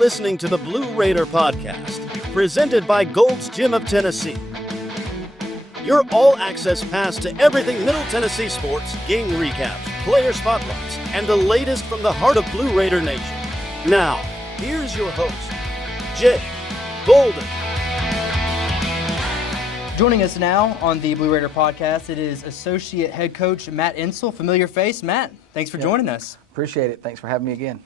listening to the Blue Raider Podcast, presented by Gold's Gym of Tennessee. Your all-access pass to everything Middle Tennessee sports, game recaps, player spotlights, and the latest from the heart of Blue Raider Nation. Now, here's your host, Jay Golden. Joining us now on the Blue Raider Podcast, it is Associate Head Coach Matt Insell. Familiar face. Matt, thanks for joining us. Appreciate it. Thanks for having me again.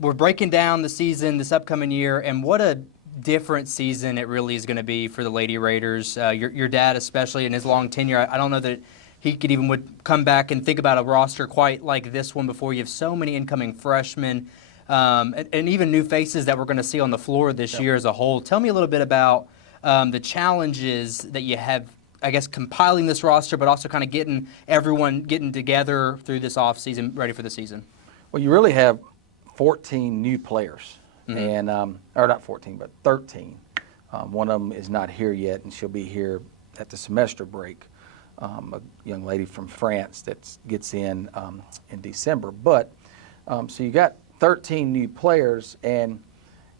We're breaking down the season this upcoming year, and what a different season it really is going to be for the Lady Raiders. Your dad, especially in his long tenure, I don't know that he could even would come back and think about a roster quite like this one before. You have so many incoming freshmen and even new faces that we're going to see on the floor this year as a whole. Tell me a little bit about the challenges that you have, I guess, compiling this roster, but also kind of getting everyone getting together through this offseason, ready for the season. Well, you really have 14 new players, and or not 14, but 13. One of them is not here yet, and she'll be here at the semester break. A young lady from France that gets in December. But so you got 13 new players, and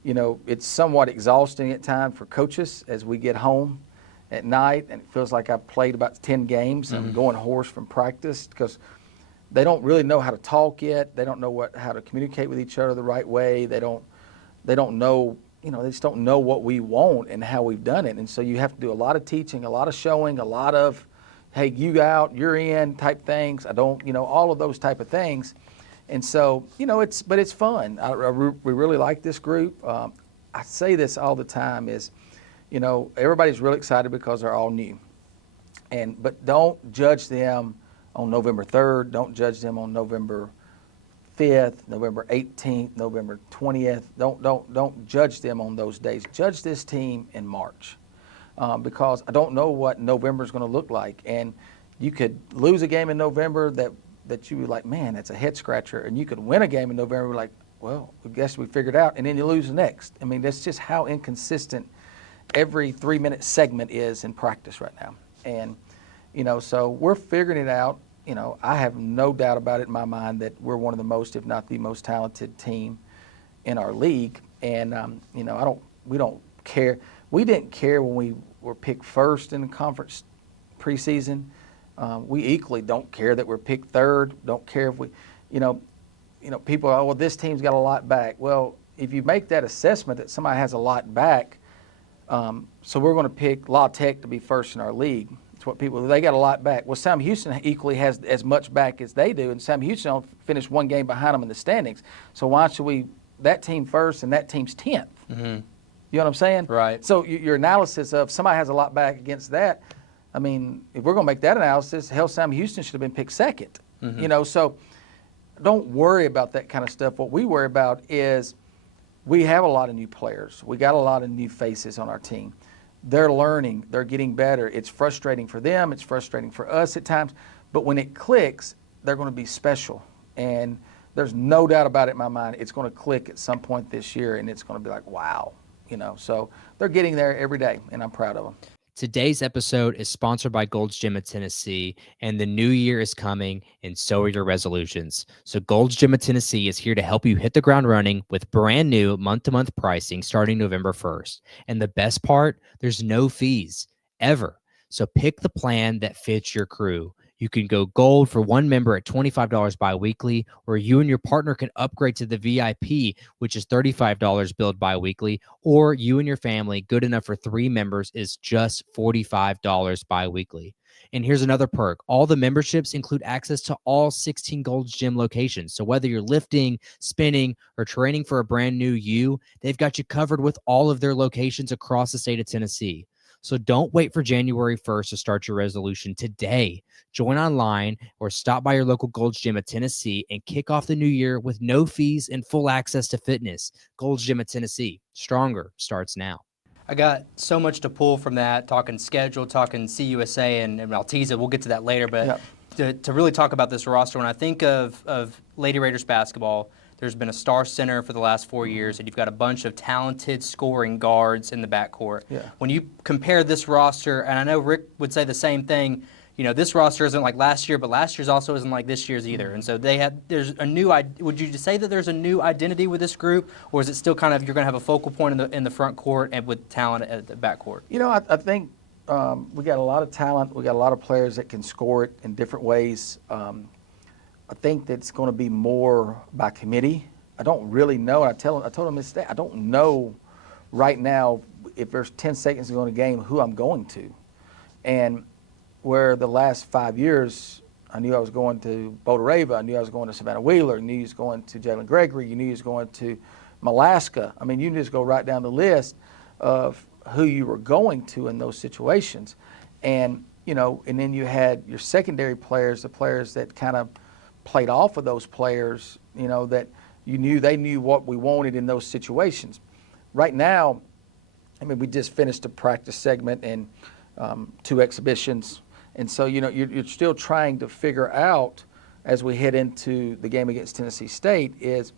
you know it's somewhat exhausting at times for coaches as we get home at night, and it feels like I've played about 10 games. I'm going hoarse from practice because they don't really know how to talk yet. They don't know how to communicate with each other the right way. They don't know, they just don't know what we want and how we've done it. And so you have to do a lot of teaching, a lot of showing, a lot of, hey, you out, you're in type things. I don't, all of those type of things. And so, but it's fun. We really like this group. I say this all the time is, everybody's really excited because they're all new. But don't judge them on November 3rd. Don't judge them on November 5th, November 18th, November 20th. Don't judge them on those days. Judge this team in March because I don't know what November is going to look like. And you could lose a game in November that you were like, man, that's a head scratcher. And you could win a game in November like, well, I guess we figured it out. And then you lose the next. I mean, that's just how inconsistent every 3-minute segment is in practice right now. And, so we're figuring it out. I have no doubt about it in my mind that we're one of the most, if not the most talented team in our league. And, we don't care. We didn't care when we were picked first in the conference preseason. We equally don't care that we're picked third. Don't care if we, people are, well, this team's got a lot back. Well, if you make that assessment that somebody has a lot back, so we're going to pick La Tech to be first in our league. It's what they got a lot back. Well, Sam Houston equally has as much back as they do, and Sam Houston finished one game behind them in the standings. So why should that team first and that team's 10th? Mm-hmm. You know what I'm saying? Right. So your analysis of somebody has a lot back against that, I mean, if we're going to make that analysis, hell, Sam Houston should have been picked second. Mm-hmm. So don't worry about that kind of stuff. What we worry about is we have a lot of new players. We got a lot of new faces on our team. They're learning. They're getting better. It's frustrating for them. It's frustrating for us at times. But when it clicks, they're going to be special. And there's no doubt about it in my mind. It's going to click at some point this year, and it's going to be like, wow. So they're getting there every day, and I'm proud of them. Today's episode is sponsored by Gold's Gym of Tennessee, and the new year is coming, and so are your resolutions. So Gold's Gym of Tennessee is here to help you hit the ground running with brand new month-to-month pricing starting November 1st. And the best part, there's no fees, ever. So pick the plan that fits your crew. You can go gold for one member at $25 biweekly, or you and your partner can upgrade to the VIP, which is $35 billed biweekly, or you and your family, good enough for 3 members, is just $45 biweekly. And here's another perk. All the memberships include access to all 16 Gold's Gym locations. So whether you're lifting, spinning, or training for a brand new you, they've got you covered with all of their locations across the state of Tennessee. So don't wait for January 1st to start your resolution today. Join online or stop by your local Gold's Gym of Tennessee and kick off the new year with no fees and full access to fitness. Gold's Gym of Tennessee. Stronger starts now. I got so much to pull from that, talking schedule, talking CUSA, and I'll tease it. We'll get to that later. But to really talk about this roster, when I think of Lady Raiders basketball, there's been a star center for the last 4 years, and you've got a bunch of talented scoring guards in the backcourt. Yeah. When you compare this roster, and I know Rick would say the same thing, this roster isn't like last year, but last year's also isn't like this year's either. And so there's a new. Would you say that there's a new identity with this group, or is it still kind of you're going to have a focal point in the front court and with talent at the back court? I think we got a lot of talent. We got a lot of players that can score it in different ways. I think that it's going to be more by committee. I don't really know. I told him this day. I don't know right now if there's 10 seconds to go in a game who I'm going to, and where the last 5 years I knew I was going to Bodareva, I knew I was going to Savannah Wheeler, I knew he was going to Jalen Gregory, you knew he was going to Malaska. I mean, you can just go right down the list of who you were going to in those situations, and and then you had your secondary players, the players that kind of played off of those players, that they knew what we wanted in those situations. Right now, I mean, we just finished a practice segment and 2 exhibitions. And so, you're still trying to figure out as we head into the game against Tennessee State is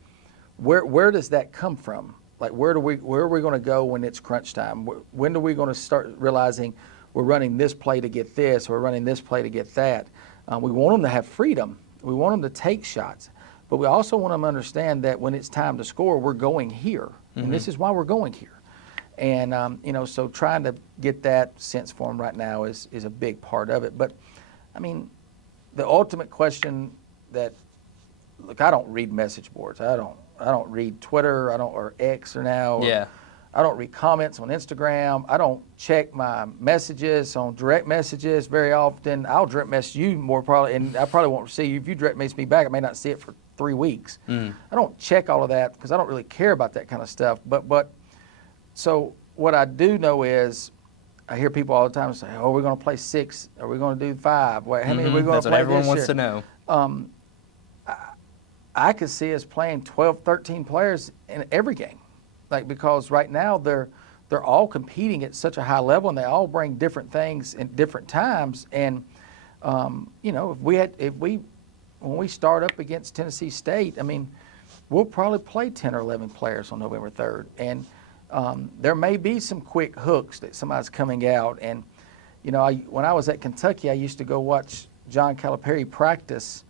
where does that come from? Like, where are we going to go when it's crunch time? When are we going to start realizing we're running this play to get this, or we're running this play to get that? We want them to have freedom. We want them to take shots. But we also want them to understand that when it's time to score, we're going here. And this is why we're going here. And, so trying to get that sense for them right now is a big part of it. But, I mean, the ultimate question that, look, I don't read message boards. I don't read Twitter. or X or now. Yeah. I don't read comments on Instagram. I don't check my messages on direct messages very often. I'll direct message you more probably, and I probably won't see you. If you direct message me back, I may not see it for 3 weeks. I don't check all of that because I don't really care about that kind of stuff. But so what I do know is I hear people all the time say, "Oh, we're going to play 6. Are we going to do 5? How many are we going to play this year?" That's what everyone wants to know. I could see us playing 12, 13 players in every game. Because right now they're all competing at such a high level, and they all bring different things in different times. And when we start up against Tennessee State, I mean, we'll probably play 10 or 11 players on November 3rd, and there may be some quick hooks that somebody's coming out. And when I was at Kentucky, I used to go watch John Calipari practice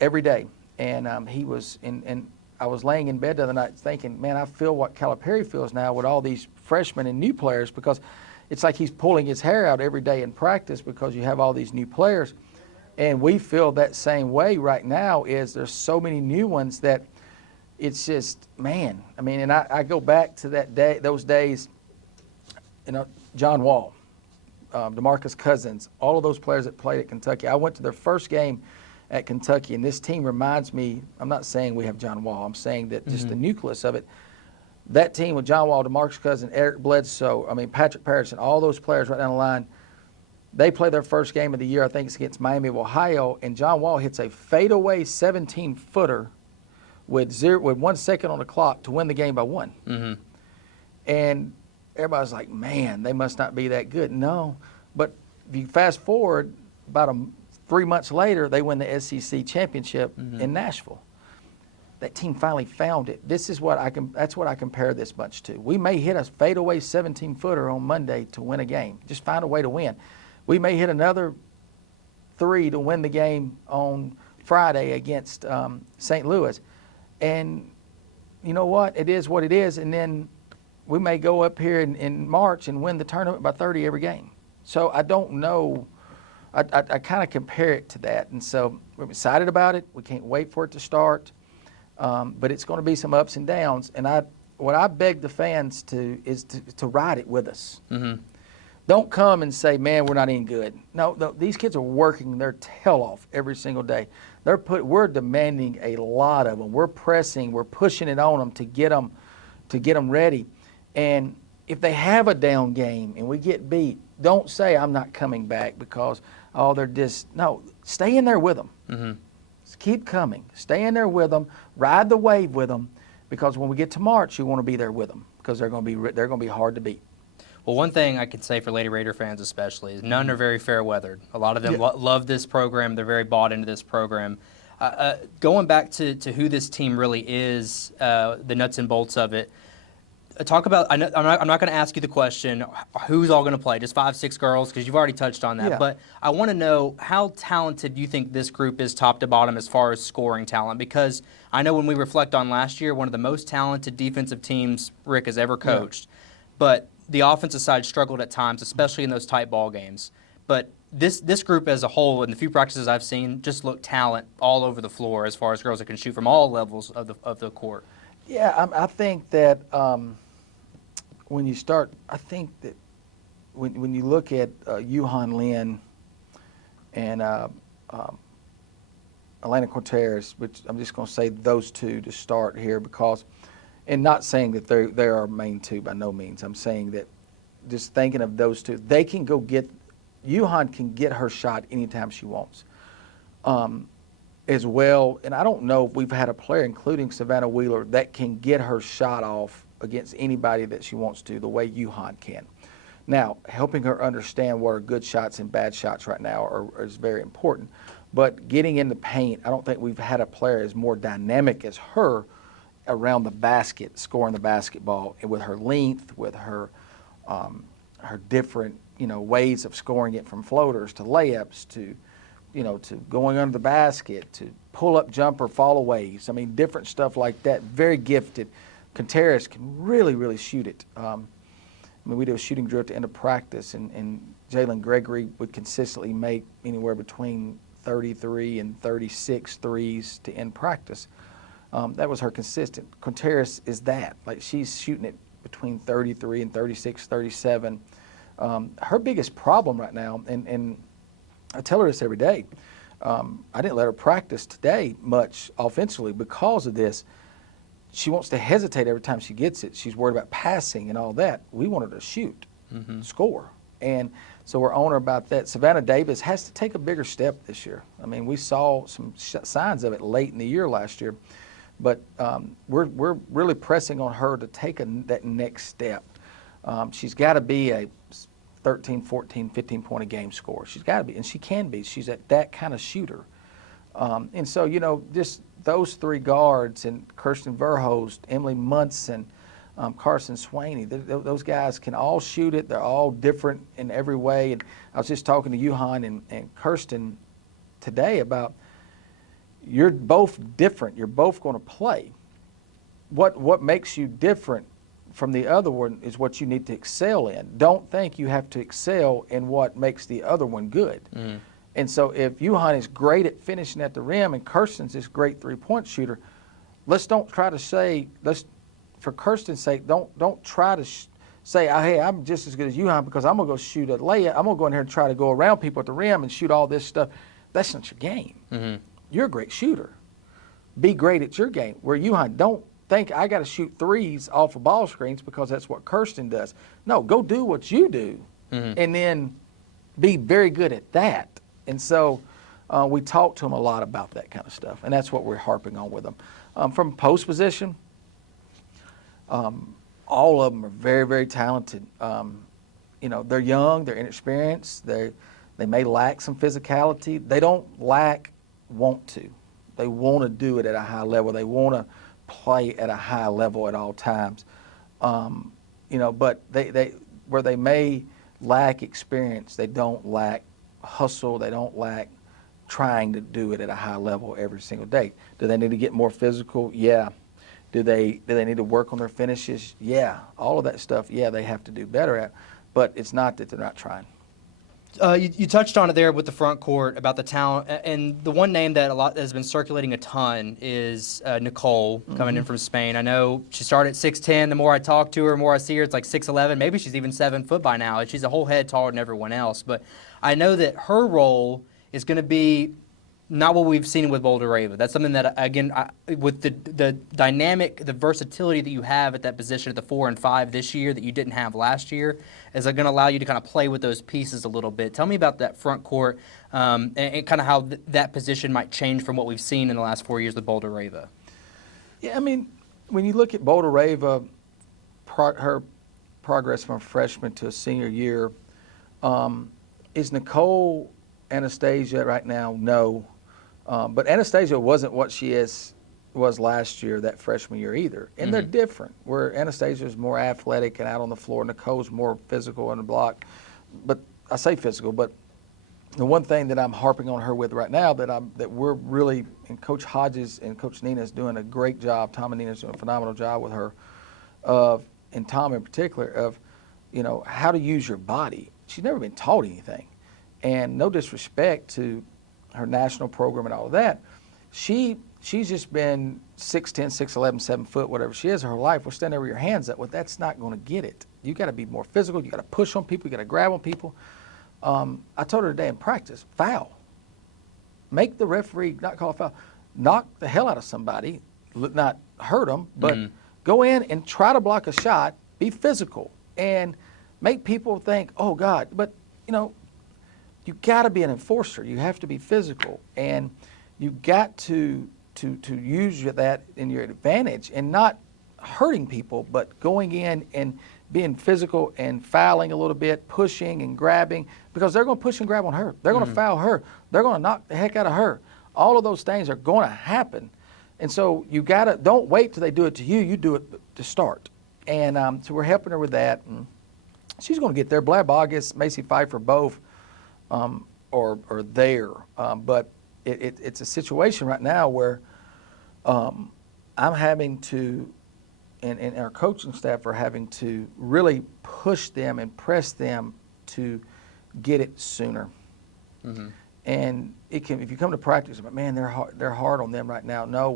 every day, and he was in. I was laying in bed the other night thinking, man, I feel what Calipari feels now with all these freshmen and new players, because it's like he's pulling his hair out every day in practice because you have all these new players. And we feel that same way right now. Is there's so many new ones that it's just, man. I mean, and I go back to those days, John Wall, DeMarcus Cousins, all of those players that played at Kentucky. I went to their first game at Kentucky, and this team reminds me, I'm not saying we have John Wall, I'm saying that just the nucleus of it, that team with John Wall, DeMarcus Cousins, Eric Bledsoe, Patrick Patterson, all those players right down the line, they play their first game of the year, I think it's against Miami of Ohio, and John Wall hits a fadeaway 17-footer with 1 second on the clock to win the game by 1. And everybody's like, man, they must not be that good. No, but if you fast forward about 3 months later, they win the SEC championship in Nashville. That team finally found it. That's what I compare this bunch to. We may hit a fadeaway 17-footer on Monday to win a game. Just find a way to win. We may hit another 3 to win the game on Friday against St. Louis. And you know what? It is what it is. And then we may go up here in March and win the tournament by 30 every game. So I don't know. I kind of compare it to that. And so we're excited about it. We can't wait for it to start. But it's going to be some ups and downs. And what I beg the fans is to ride it with us. Don't come and say, man, we're not any good. No, these kids are working their tail off every single day. We're demanding a lot of them. We're pressing, we're pushing it on them to get them ready. And if they have a down game and we get beat, don't say I'm not coming back because stay in there with them. Just keep coming. Stay in there with them. Ride the wave with them, because when we get to March, you want to be there with them because they're going to be hard to beat. Well, one thing I can say for Lady Raider fans especially is none are very fair-weathered. A lot of them love this program. They're very bought into this program. Going back to who this team really is, the nuts and bolts of it, talk about. I'm not going to ask you the question who's all going to play. Just 5, 6 girls because you've already touched on that. Yeah. But I want to know how talented you think this group is, top to bottom, as far as scoring talent. Because I know when we reflect on last year, one of the most talented defensive teams Rick has ever coached. Yeah. But the offensive side struggled at times, especially in those tight ball games. But this group as a whole, in the few practices I've seen, just look talent all over the floor as far as girls that can shoot from all levels of the court. Yeah, I think that when you start, I think that when you look at Yuhan Lin and Elena Cortez, which I'm just going to say those two to start here because, and not saying that they are main two by no means. I'm saying that just thinking of those two, they can go get, Yuhan can get her shot anytime she wants. As well, and I don't know if we've had a player, including Savannah Wheeler, that can get her shot off against anybody that she wants to, the way Yuhan can. Now, helping her understand what are good shots and bad shots right now is very important. But getting in the paint, I don't think we've had a player as more dynamic as her around the basket, scoring the basketball, and with her length, with her different ways of scoring it, from floaters to layups to to going under the basket, to pull-up jumper, fall-aways. I mean, different stuff like that. Very gifted. Contreras can really, really shoot it. We did a shooting drill at the end of practice, and Jalen Gregory would consistently make anywhere between 33 and 36 threes to end practice. That was her consistent. Contreras is that. Like, she's shooting it between 33 and 36, 37. Her biggest problem right now, and I tell her this every day. I didn't let her practice today much offensively because of this. She wants to hesitate every time she gets it. She's worried about passing and all that. We want her to shoot, score. And so we're on her about that. Savannah Davis has to take a bigger step this year. I mean, we saw some signs of it late in the year last year. But we're really pressing on her to take that next step. She's got to be a 13, 14, 15-point a game scorer. She's got to be, and she can be. She's that kind of shooter. And so, just those three guards, and Kirsten Verhulst, Emily Munson, Carson Swaney, those guys can all shoot it. They're all different in every way. And I was just talking to Yuhan and Kirsten today about, you're both different. You're both going to play. What makes you different from the other one is what you need to excel in. Don't think you have to excel in what makes the other one good. And so if Yuhan is great at finishing at the rim and Kirsten's this great three-point shooter, don't try to say, for Kirsten's sake, don't try to say, hey, I'm just as good as Yuhan because I'm going to go shoot a layup. I'm going to go in here and try to go around people at the rim and shoot all this stuff. That's not your game. You're a great shooter. Be great at your game. Where Yuhan, don't think I got to shoot threes off of ball screens because that's what Kirsten does. No, go do what you do, and then be very good at that. And so we talk to them a lot about that kind of stuff, and that's what we're harping on with them. From post position, all of them are very, very talented. They're young, they're inexperienced, they may lack some physicality. They don't lack want to. They want to do it at a high level. They want to play at a high level at all times. But they where they may lack experience, they don't lack hustle. They don't lack trying to do it at a high level every single day. Do they need to get more physical? Yeah. Do they need to work on their finishes? Yeah. All of that stuff, yeah, they have to do better at. But it's not that they're not trying. You touched on it there with the front court about the talent, and the one name that has been circulating a ton is Nicole coming in from Spain. I know she started at 6'10". The more I talk to her, the more I see her, it's like 6'11". Maybe she's even 7 foot by now. She's a whole head taller than everyone else. But I know that her role is going to be not what we've seen with Boulder Raven. That's something that, again, with the dynamic, the versatility that you have at that position at the 4 and 5 this year that you didn't have last year, is going to allow you to kind of play with those pieces a little bit. Tell me about that front court and kind of how that position might change from what we've seen in the last 4 years with Boulder Raven. Yeah, I mean, when you look at Boulder Raven, her progress from freshman to a senior year, is Nicole Anastasia right now? No. But Anastasia wasn't what she is was last year, that freshman year either. And they're different. Where Anastasia's more athletic and out on the floor, Nicole's more physical on the block. But I say physical, but the one thing that I'm harping on her with right now that we're really, and Coach Hodges and Coach Nina's doing a great job, Tom and Nina's doing a phenomenal job with her, and Tom in particular, of, how to use your body. She's never been taught anything. And no disrespect to her national program and all of that, she's just been 6'10", 6'11", 7 foot, whatever she is her life. We're standing over your hands up. Well, that's not going to get it. You got to be more physical. You got to push on people. You got to grab on people. I told her today in practice, foul. Make the referee not call a foul. Knock the hell out of somebody, not hurt them, but go in and try to block a shot. Be physical and make people think, oh God. But you got to be an enforcer. You have to be physical, and you got to use that in your advantage and not hurting people, but going in and being physical and fouling a little bit, pushing and grabbing, because they're going to push and grab on her. They're going to foul her. They're going to knock the heck out of her. All of those things are going to happen. And so you got to, don't wait till they do it to you. You do it to start. And so we're helping her with that. And she's going to get there. Blair August, Macy Pfeiffer, both are there. But it's a situation right now where I'm having to, and our coaching staff are having to really push them and press them to get it sooner. And it can, if you come to practice, but man, they're hard on them right now. No,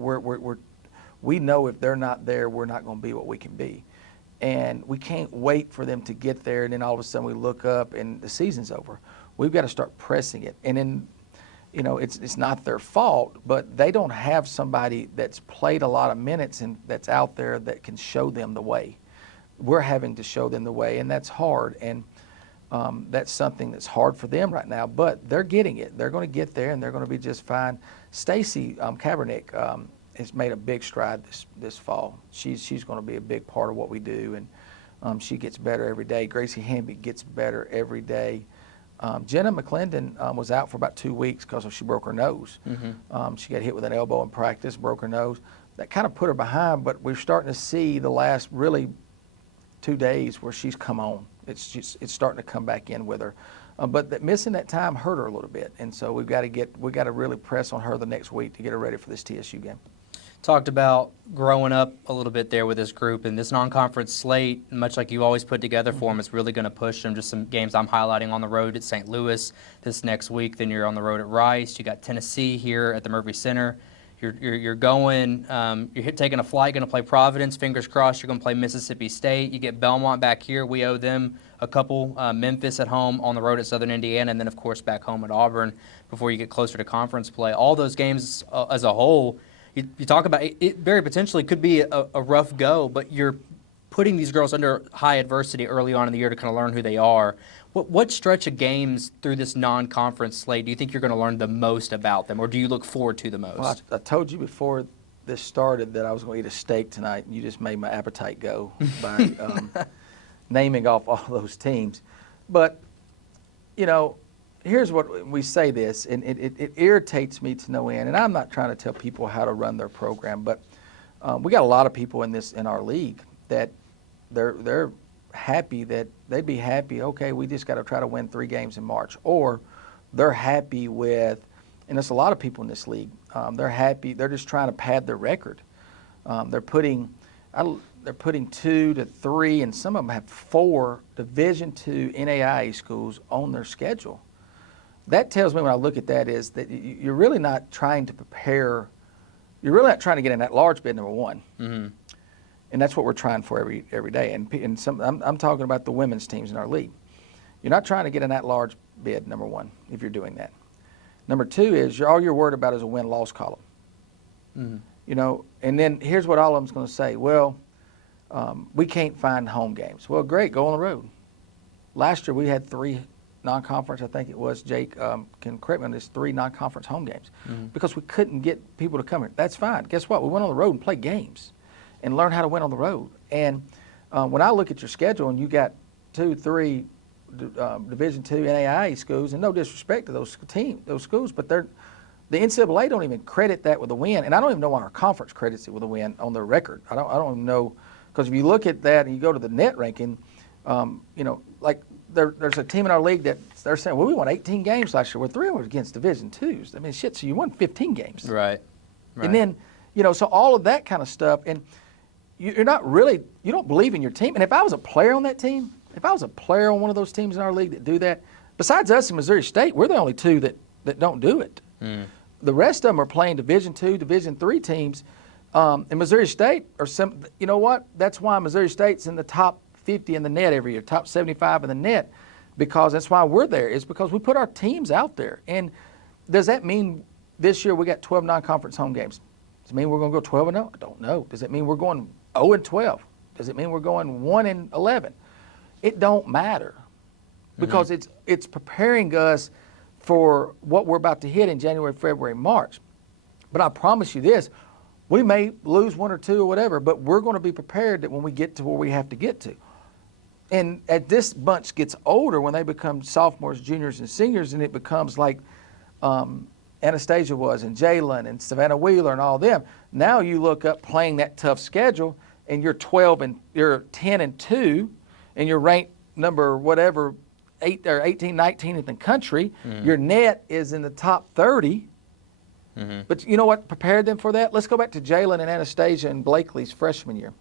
we know if they're not there, we're not going to be what we can be, and we can't wait for them to get there. And then all of a sudden we look up and the season's over. We've got to start pressing it, and then. It's not their fault, but they don't have somebody that's played a lot of minutes and that's out there that can show them the way. We're having to show them the way, and that's hard, and that's something that's hard for them right now, but they're getting it. They're going to get there, and they're going to be just fine. Stacy Kaepernick has made a big stride this fall. She's going to be a big part of what we do, and she gets better every day. Gracie Hamby gets better every day. Jenna McClendon was out for about 2 weeks because she broke her nose. She got hit with an elbow in practice, broke her nose. That kind of put her behind, but we're starting to see the last really 2 days where she's come on. It's starting to come back in with her. But missing that time hurt her a little bit, and so we got to really press on her the next week to get her ready for this TSU game. Talked about growing up a little bit there with this group, and this non-conference slate, much like you always put together for them, it's really going to push them. Just some games I'm highlighting on the road at St. Louis this next week. Then you're on the road at Rice. You got Tennessee here at the Murphy Center. You're going. You're taking a flight, going to play Providence. Fingers crossed. You're going to play Mississippi State. You get Belmont back here. We owe them a couple. Memphis at home, on the road at Southern Indiana, and then of course back home at Auburn before you get closer to conference play. All those games as a whole. You talk about it very potentially could be a rough go, but you're putting these girls under high adversity early on in the year to kind of learn who they are. What stretch of games through this non-conference slate do you think you're going to learn the most about them, or do you look forward to the most? Well, I told you before this started that I was going to eat a steak tonight, and you just made my appetite go by naming off all those teams. But, here's what we say this, and it irritates me to no end. And I'm not trying to tell people how to run their program, but we got a lot of people in our league that they're happy that they'd be happy. Okay, we just got to try to win 3 games in March, or they're happy with, and there's a lot of people in this league. They're happy. They're just trying to pad their record. They're putting 2 to 3, and some of them have 4 Division II NAIA schools on their schedule. That tells me when I look at that is that you're really not trying to prepare. You're really not trying to get in that large bid, number one. And that's what we're trying for every day. And I'm talking about the women's teams in our league. You're not trying to get in that large bid, number one, if you're doing that. Number 2 is all you're worried about is a win-loss column. And then here's what all of them's going to say. Well, we can't find home games. Well, great, go on the road. Last year we had 3 non-conference, I think it was, Jake can correct me on this, 3 non-conference home games because we couldn't get people to come here. That's fine. Guess what? We went on the road and played games and learned how to win on the road. And when I look at your schedule and you got 2, 3 Division II NAIA schools, and no disrespect to those schools, but The NCAA don't even credit that with a win, and I don't even know why our conference credits it with a win on their record. I don't even know, because if you look at that and you go to the net ranking, like there's a team in our league that they're saying, well, we won 18 games last year. Well, 3 of them were against Division IIs. I mean, shit, so you won 15 games. Right. And then, so all of that kind of stuff, and you're not really, you don't believe in your team. And if I was a player on that team, if I was a player on one of those teams in our league that do that, besides us and Missouri State, we're the only two that don't do it. The rest of them are playing Division II, Division III teams. And Missouri State are you know what? That's why Missouri State's in the top 50 in the net every year, top 75 in the net, because that's why we're there. It's because we put our teams out there. And does that mean this year we got 12 non-conference home games? Does it mean we're going to go 12-0? I don't know. Does it mean we're going 0-12? Does it mean we're going 1-11? It don't matter, because it's preparing us for what we're about to hit in January, February, March. But I promise you this, we may lose 1 or 2 or whatever, but we're going to be prepared that when we get to where we have to get to. And as this bunch gets older, when they become sophomores, juniors, and seniors, and it becomes like Anastasia was, and Jalen, and Savannah Wheeler, and all them, now you look up playing that tough schedule, and you're 10-2, and you're ranked number whatever, 8 or 18, 19 in the country. Your net is in the top 30. But you know what prepared them for that? Let's go back to Jalen and Anastasia and Blakely's freshman year.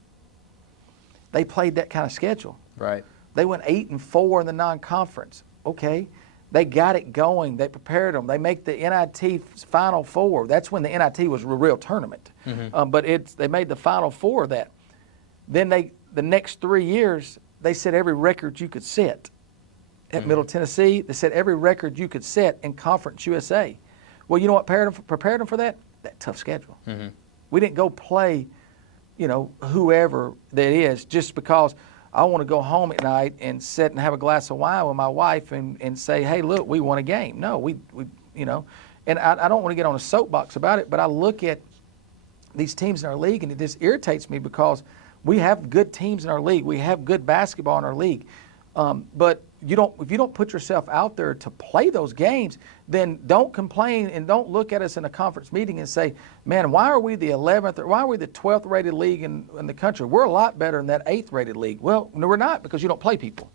They played that kind of schedule. Right. They went 8-4 in the non-conference. Okay. They got it going. They prepared them. They make the NIT Final Four. That's when the NIT was a real tournament. But they made the Final Four of that. Then the next 3 years, they set every record you could set. At Middle Tennessee, they set every record you could set in Conference USA. Well, you know what prepared them for that? That tough schedule. We didn't go play, whoever that is, just because I want to go home at night and sit and have a glass of wine with my wife and say, hey, look, we won a game. No, we and I don't want to get on a soapbox about it, but I look at these teams in our league, and it just irritates me, because we have good teams in our league. We have good basketball in our league. But if you don't put yourself out there to play those games, then don't complain and don't look at us in a conference meeting and say, man, why are we the 11th or why are we the 12th rated league in the country? We're a lot better than that 8th rated league. Well, no, we're not, because you don't play people.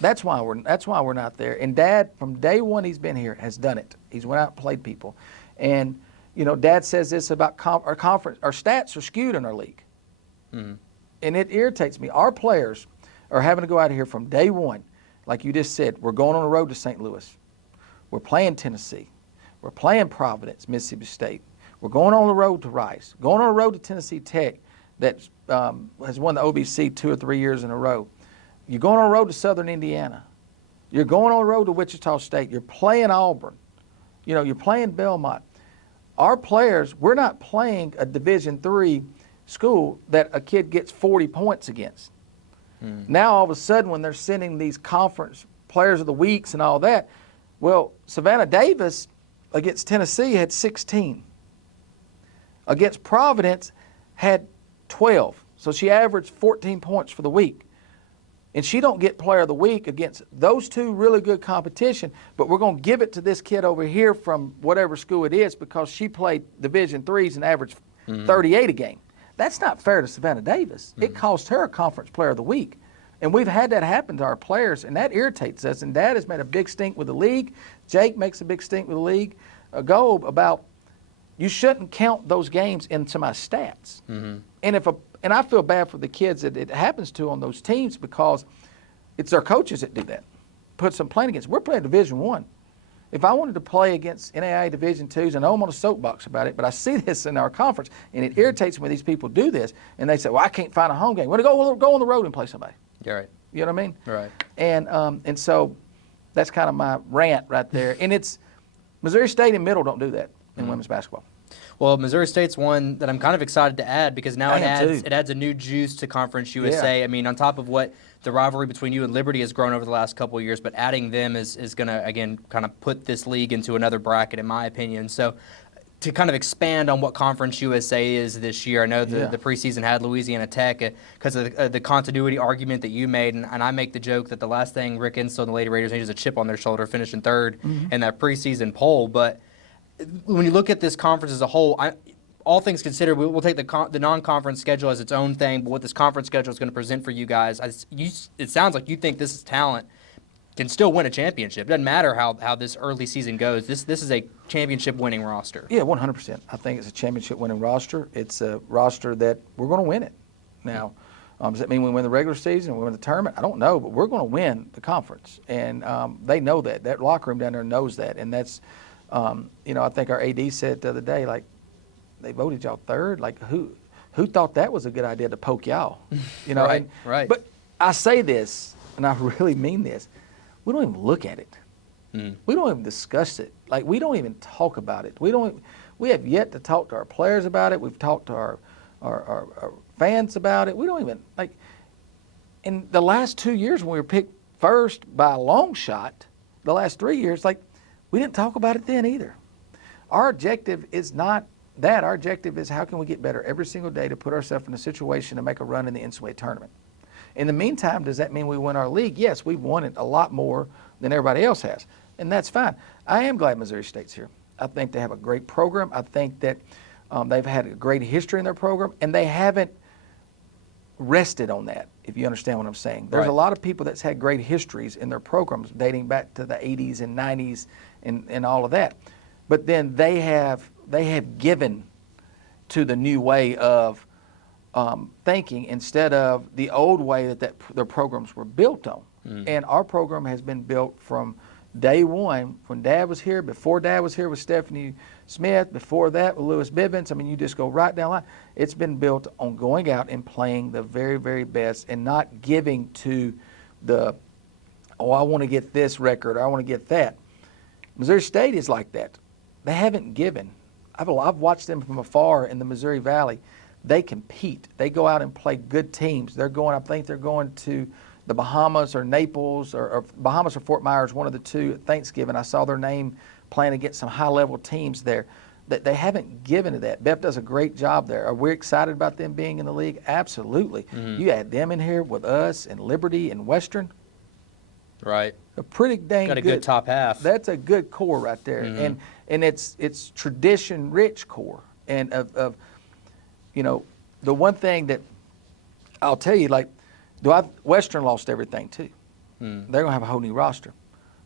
That's why we're not there. And Dad, from day one he's been here, has done it. He's went out and played people. And Dad says this about our conference. Our stats are skewed in our league. And it irritates me. Our players are having to go out of here from day one. Like you just said, we're going on the road to St. Louis. We're playing Tennessee. We're playing Providence, Mississippi State. We're going on the road to Rice. Going on the road to Tennessee Tech that has won the OVC 2 or 3 years in a row. You're going on the road to Southern Indiana. You're going on the road to Wichita State. You're playing Auburn. You're playing Belmont. Our players, we're not playing a Division III school that a kid gets 40 points against. Now, all of a sudden, when they're sending these conference players of the weeks and all that, well, Savannah Davis against Tennessee had 16. Against Providence had 12. So she averaged 14 points for the week. And she don't get player of the week against those two really good competition, but we're going to give it to this kid over here from whatever school it is because she played Division IIIs and averaged 38 a game. That's not fair to Savannah Davis. It cost her a conference player of the week. And we've had that happen to our players, and that irritates us. And Dad has made a big stink with the league. Jake makes a big stink with the league. Gobe about you shouldn't count those games into my stats. And I feel bad for the kids that it happens to on those teams because it's our coaches that do that. Puts them playing against. We're playing Division I. If I wanted to play against NAIA Division IIs, I know I'm on a soapbox about it, but I see this in our conference, and it irritates me when these people do this, and they say, well, I can't find a home game. Well, go on the road and play somebody. Yeah, right. You know what I mean? Right. And so that's kind of my rant right there. And it's Missouri State and Middle don't do that in women's basketball. Well, Missouri State's one that I'm kind of excited to add because now it adds a new juice to Conference USA. Yeah. I mean, on top of what the rivalry between you and Liberty has grown over the last couple of years, but adding them is going to, again, kind of put this league into another bracket, in my opinion. So to kind of expand on what Conference USA is this year, I know the preseason had Louisiana Tech because of the continuity argument that you made, and I make the joke that the last thing Rick Insell and the Lady Raiders need is a chip on their shoulder finishing third in that preseason poll, but when you look at this conference as a whole, all things considered, we'll take the non-conference schedule as its own thing, but what this conference schedule is going to present for you guys, it sounds like you think this is talent can still win a championship. It doesn't matter how this early season goes. This is a championship-winning roster. Yeah, 100%. I think it's a championship-winning roster. It's a roster that we're going to win it. Now, does that mean we win the regular season and we win the tournament? I don't know, but we're going to win the conference. And they know that. That locker room down there knows that. And that's, I think our AD said the other day, like, they voted y'all third. Like, who thought that was a good idea to poke y'all? Right. But I say this, and I really mean this. We don't even look at it. We don't even discuss it. Like, we don't even talk about it. We have yet to talk to our players about it. We've talked to our fans about it. We don't even, like, in the last 2 years when we were picked first by a long shot, the last 3 years, like, we didn't talk about it then either. Our objective is not that. Our objective is how can we get better every single day to put ourselves in a situation to make a run in the NCAA tournament. In the meantime, does that mean we win our league? Yes, we've won it a lot more than everybody else has, and that's fine. I am glad Missouri State's here. I think they have a great program. I think that they've had a great history in their program, and they haven't rested on that, if you understand what I'm saying. There's a lot of people that's had great histories in their programs dating back to the 80s and 90s and all of that. But then they have given to the new way of thinking instead of the old way that their programs were built on. And our program has been built from day one, when Dad was here, before Dad was here with Stephanie Smith, before that with Lewis Bivens. I mean, you just go right down the line. It's been built on going out and playing the very, very best and not giving to I want to get this record, or I want to get that. Missouri State is like that. They haven't given. I've watched them from afar in the Missouri Valley. They compete. They go out and play good teams. I think they're going to the Bahamas or Naples or Bahamas or Fort Myers, one of the two at Thanksgiving. I saw their name playing against some high-level teams there. They haven't given to that. Beth does a great job there. Are we excited about them being in the league? Absolutely. You add them in here with us and Liberty and Western. Right. A pretty dang got a good top half. That's a good core right there. And it's tradition-rich core. And of the one thing that I'll tell you, like, Western lost everything too. They're going to have a whole new roster.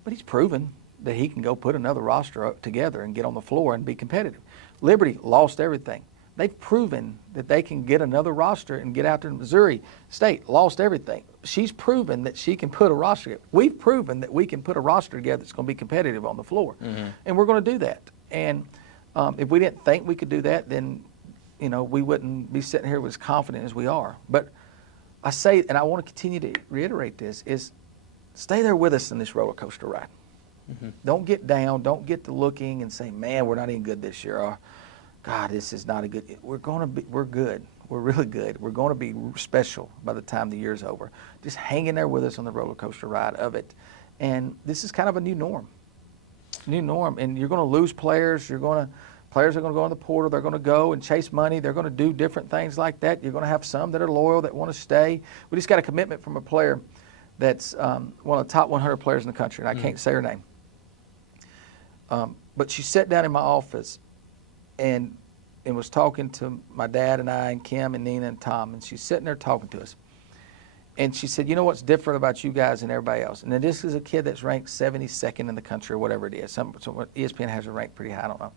But he's proven that he can go put another roster up together and get on the floor and be competitive. Liberty lost everything. They've proven that they can get another roster and get out there. Missouri State lost everything. She's proven that she can put a roster together. We've proven that we can put a roster together that's going to be competitive on the floor. And we're going to do that. And if we didn't think we could do that, then we wouldn't be sitting here as confident as we are. But I say, and I want to continue to reiterate this, is stay there with us in this roller coaster ride. Don't get down. Don't get to looking and say, man, we're not even good this year. Or, God, this is not a good. We're good. We're really good. We're going to be special by the time the year's over. Just hang in there with us on the roller coaster ride of it. And this is kind of a new norm. And you're going to lose players. Players are going to go in the portal. They're going to go and chase money. They're going to do different things like that. You're going to have some that are loyal, that want to stay. We just got a commitment from a player that's one of the top 100 players in the country, and I can't say her name. But she sat down in my office and was talking to my dad and I and Kim and Nina and Tom, and she's sitting there talking to us. And she said, you know what's different about you guys and everybody else? And then this is a kid that's ranked 72nd in the country or whatever it is. So ESPN has her ranked pretty high, I don't know.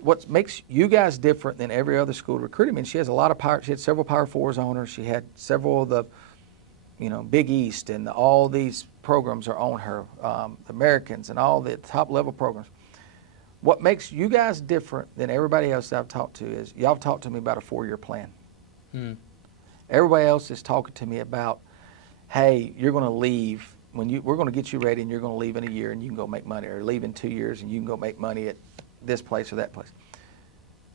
What makes you guys different than every other school recruiting? I mean, she has a lot of power. She had several Power Fours on her. She had several of the, Big East and all these programs are on her, the Americans and all the top level programs. What makes you guys different than everybody else that I've talked to is y'all have talked to me about a 4-year plan. Everybody else is talking to me about, hey, you're going to leave we're going to get you ready and you're going to leave in a year and you can go make money, or leave in 2 years and you can go make money at this place or that place.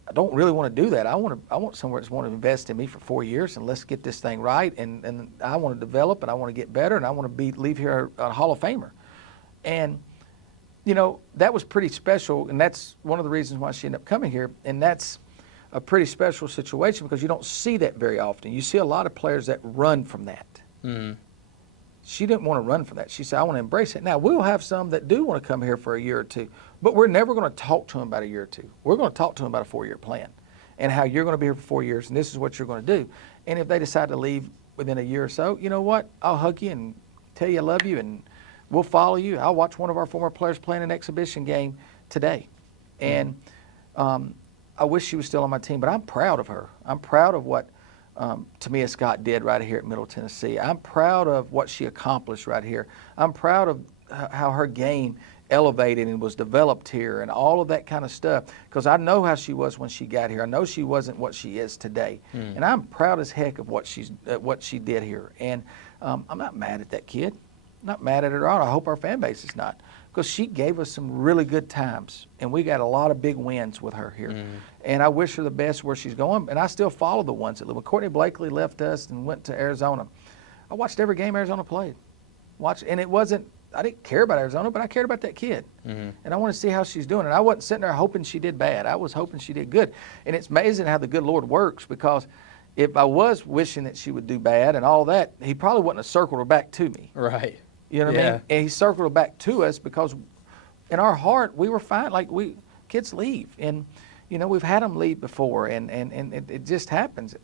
I don't really want to do that. I want somewhere that's want to invest in me for 4 years and let's get this thing right. And I want to develop and I want to get better and I want to leave here a Hall of Famer. And that was pretty special, and that's one of the reasons why she ended up coming here. And that's a pretty special situation because you don't see that very often. You see a lot of players that run from that. She didn't want to run for that. She said, I want to embrace it. Now, we'll have some that do want to come here for a year or two, but we're never going to talk to them about a year or two. We're going to talk to them about a 4-year plan and how you're going to be here for 4 years, and this is what you're going to do. And if they decide to leave within a year or so, you know what? I'll hug you and tell you I love you, and we'll follow you. I'll watch one of our former players playing an exhibition game today. And I wish she was still on my team, but I'm proud of her. I'm proud of what Tamia Scott did right here at Middle Tennessee. I'm proud of what she accomplished right here. I'm proud of how her game elevated and was developed here and all of that kind of stuff, because I know how she was when she got here. I know she wasn't what she is today. And I'm proud as heck of what she did here. And I'm not mad at that kid. I'm not mad at her at all. I hope our fan base is not, because she gave us some really good times, and we got a lot of big wins with her here. And I wish her the best where she's going, and I still follow the ones that live. When Courtney Blakely left us and went to Arizona, I watched every game Arizona played. And it wasn't, I didn't care about Arizona, but I cared about that kid. And I want to see how she's doing. And I wasn't sitting there hoping she did bad. I was hoping she did good. And it's amazing how the good Lord works, because if I was wishing that she would do bad and all that, he probably wouldn't have circled her back to me. Right. You know what I mean? And he circled her back to us, because in our heart, we were fine. Like, kids leave. And, you know, we've had them leave before, and it just happens.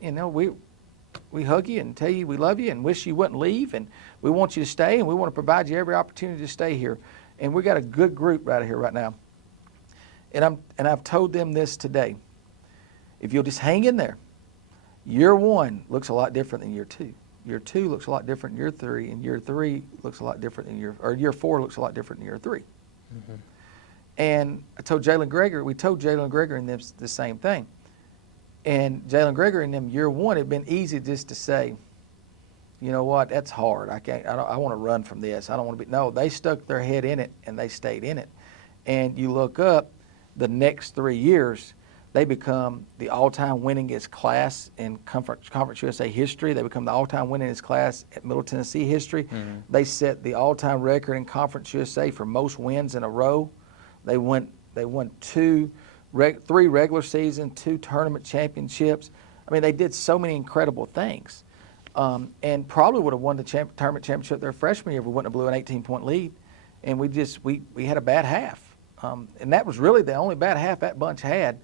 You know, we hug you and tell you we love you and wish you wouldn't leave, and we want you to stay, and we want to provide you every opportunity to stay here. And we got a good group right here right now. And I've told them this today. If you'll just hang in there, year 1 looks a lot different than year 2. Year 2 looks a lot different than year 3, and year 3 looks a lot different than year 4 looks a lot different than year 3. And I told Jalen Gregory, we told Jalen Gregory and them the same thing. And Jalen Gregory and them year 1, it'd been easy just to say, you know what, that's hard. I want to run from this. I don't want to be. No, they stuck their head in it and they stayed in it. And you look up, the next 3 years, they become the all-time winningest class in Conference USA history. They become the all-time winningest class at Middle Tennessee history. They set the all-time record in Conference USA for most wins in a row. They won 3 regular season, 2 tournament championships. I mean, they did so many incredible things, and probably would have won the tournament championship their freshman year if we wouldn't have blew an 18-point lead. And we had a bad half, and that was really the only bad half that bunch had.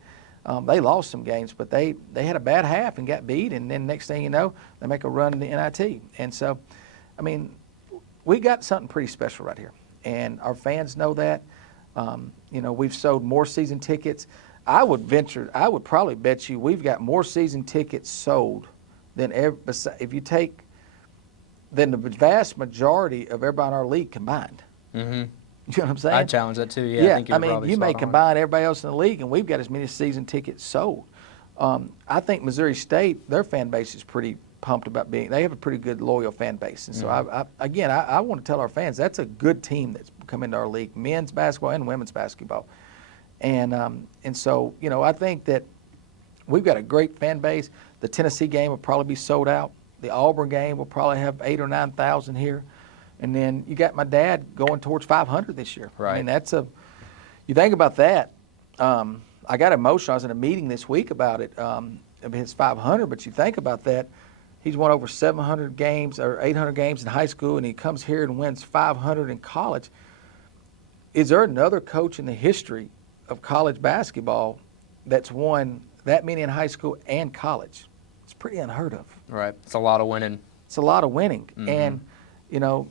They lost some games, but they had a bad half and got beat, and then next thing you know, they make a run in the NIT. And so, I mean, we got something pretty special right here, and our fans know that. You know, we've sold more season tickets. I would probably bet you we've got more season tickets sold than than the vast majority of everybody in our league combined. You know what I'm saying? I challenge that too. Yeah, I think you may combine everybody else in the league, and we've got as many season tickets sold. I think Missouri State, their fan base is pretty pumped about they have a pretty good loyal fan base. And so I want to tell our fans that's a good team that's come into our league, men's basketball and women's basketball. And so, you know, I think that we've got a great fan base. The Tennessee game will probably be sold out. The Auburn game will probably have 8,000 or 9,000 here. And then you got my dad going towards 500 this year. Right. I mean, you think about that. I got emotional. I was in a meeting this week about it, of his 500, but you think about that. He's won over 700 games or 800 games in high school, and he comes here and wins 500 in college. Is there another coach in the history of college basketball that's won that many in high school and college? It's pretty unheard of. Right. It's a lot of winning. It's a lot of winning. And, you know,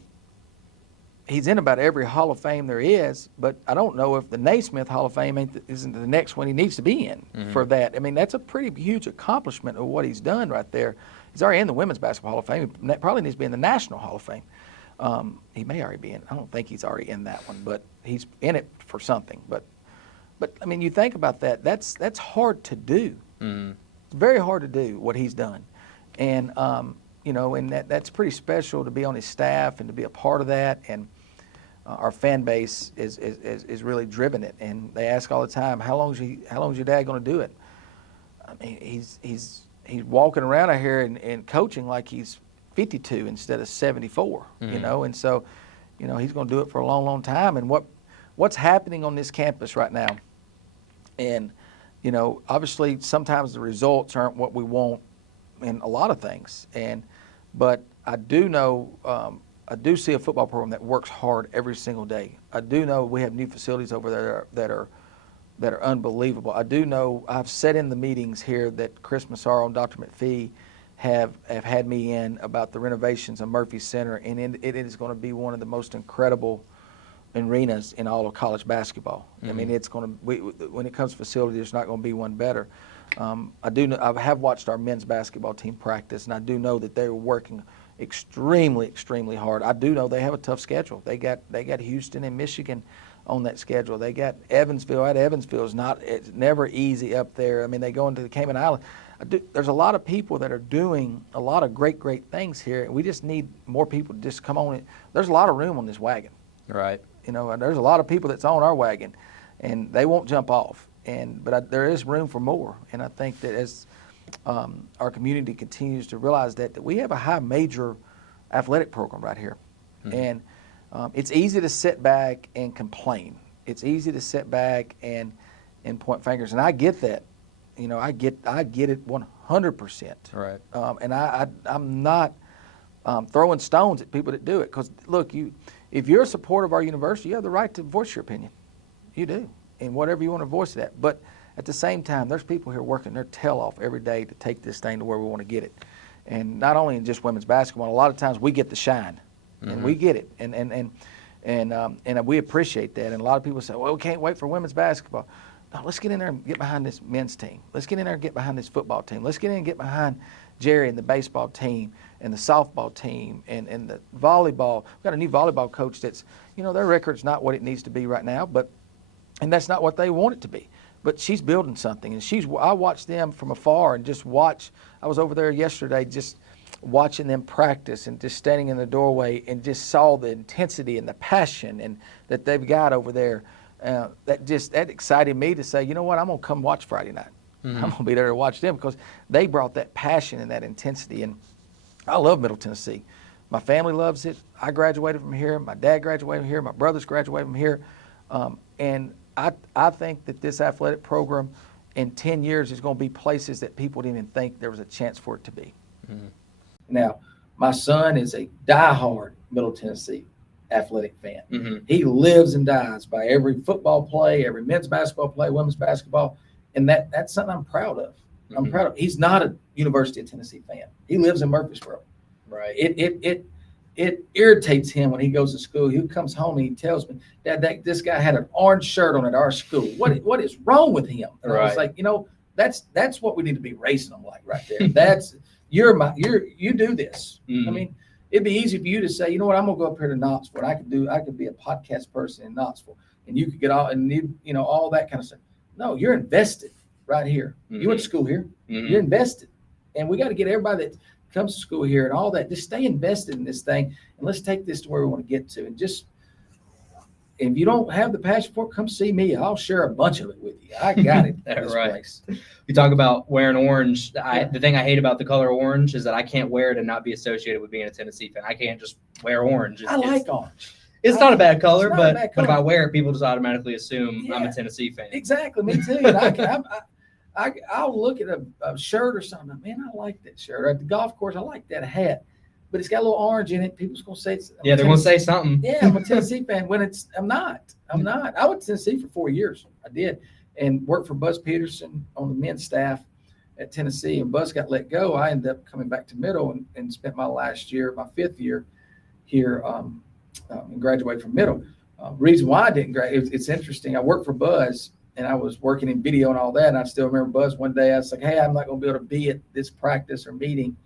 he's in about every Hall of Fame there is, but I don't know if the Naismith Hall of Fame isn't the next one he needs to be in for that. I mean, that's a pretty huge accomplishment of what he's done right there. He's already in the Women's Basketball Hall of Fame. He probably needs to be in the National Hall of Fame. He may already be in. I don't think he's already in that one, but he's in it for something. But I mean, you think about that. That's hard to do. It's very hard to do what he's done, and you know, and that's pretty special to be on his staff and to be a part of that. And our fan base is really driven it, and they ask all the time, how long is your dad going to do it? I mean, he's walking around out here and coaching like he's 52 instead of 74, you know, and so, you know, he's going to do it for a long, long time. And what's happening on this campus right now, and, you know, obviously sometimes the results aren't what we want in a lot of things, but I do know I do see a football program that works hard every single day. I do know we have new facilities over there that are unbelievable. I do know I've said in the meetings here that Chris Massaro and Dr. McPhee have had me in about the renovations of Murphy Center, and it is going to be one of the most incredible arenas in all of college basketball. I mean, it's going to when it comes to facility, there's not going to be one better. I do know, I have watched our men's basketball team practice, and I do know that they're working extremely hard. I do know they have a tough schedule. They got Houston and Michigan on that schedule. They got Evansville. Evansville it's never easy up there. I mean, they go into the Cayman Islands. There's a lot of people that are doing a lot of great things here, and we just need more people to just come on. There's a lot of room on this wagon. Right. You know, and there's a lot of people that's on our wagon, and they won't jump off. But there is room for more, and I think that as our community continues to realize that we have a high major athletic program right here, and it's easy to sit back and complain. It's easy to sit back and point fingers, and I get that. You know, I get it 100%. Right. And I'm not throwing stones at people that do it, because look, if you're a supporter of our university, you have the right to voice your opinion. You do, and whatever you want to voice that. But at the same time, there's people here working their tail off every day to take this thing to where we want to get it. And not only in just women's basketball, a lot of times we get the shine, and we get it, and we appreciate that. And a lot of people say, well, we can't wait for women's basketball. No, let's get in there and get behind this men's team. Let's get in there and get behind this football team. Let's get in and get behind Jerry and the baseball team and the softball team and the volleyball. We've got a new volleyball coach that's, you know, their record's not what it needs to be right now, and that's not what they want it to be. But she's building something, and I watched them from afar and just watch. I was over there yesterday just watching them practice and just standing in the doorway and just saw the intensity and the passion and that they've got over there. That excited me to say, you know what, I'm going to come watch Friday night. I'm going to be there to watch them, because they brought that passion and that intensity. And I love Middle Tennessee. My family loves it. I graduated from here. My dad graduated from here. My brothers graduated from here. And I think that this athletic program in 10 years is going to be places that people didn't even think there was a chance for it to be. Now, my son is a diehard Middle Tennessee athletic fan. He lives and dies by every football play, every men's basketball play, women's basketball, and that's something I'm proud of. I'm proud of. He's not a University of Tennessee fan. He lives in Murfreesboro. Right. It irritates him when he goes to school. He comes home and he tells me, Dad, this guy had an orange shirt on at our school. What is wrong with him? And I was like, you know, that's what we need to be racing them like right there. That's you do this. I mean, it'd be easy for you to say, you know what, I'm gonna go up here to Knoxville. I could be a podcast person in Knoxville, and you could get all and you know all that kind of stuff. No, you're invested right here. You went to school here. You're invested, and we got to get everybody that comes to school here and all that. Just stay invested in this thing, and let's take this to where we want to get to. And just if you don't have the passion for it, come see me. I'll share a bunch of it with you. I got it. This place. You talk about wearing orange. The thing I hate about the color orange is that I can't wear it and not be associated with being a Tennessee fan. I can't just wear orange. I like orange. It's not a bad color, but if I wear it, people just automatically assume I'm a Tennessee fan. Exactly. Me too. And I'll look at a shirt or something. Man, I like that shirt. At the golf course, I like that hat. But it's got a little orange in it. People's going to say it's... Yeah, they're going to say something. Yeah, I'm a Tennessee fan. When I'm not. I went to Tennessee for 4 years. I did. And worked for Buzz Peterson on the men's staff at Tennessee. And Buzz got let go. I ended up coming back to Middle and spent my last year, my 5th year here and graduated from Middle. Reason why I didn't graduate, it's interesting. I worked for Buzz, and I was working in video and all that. And I still remember Buzz one day. I was like, hey, I'm not going to be able to be at this practice or meeting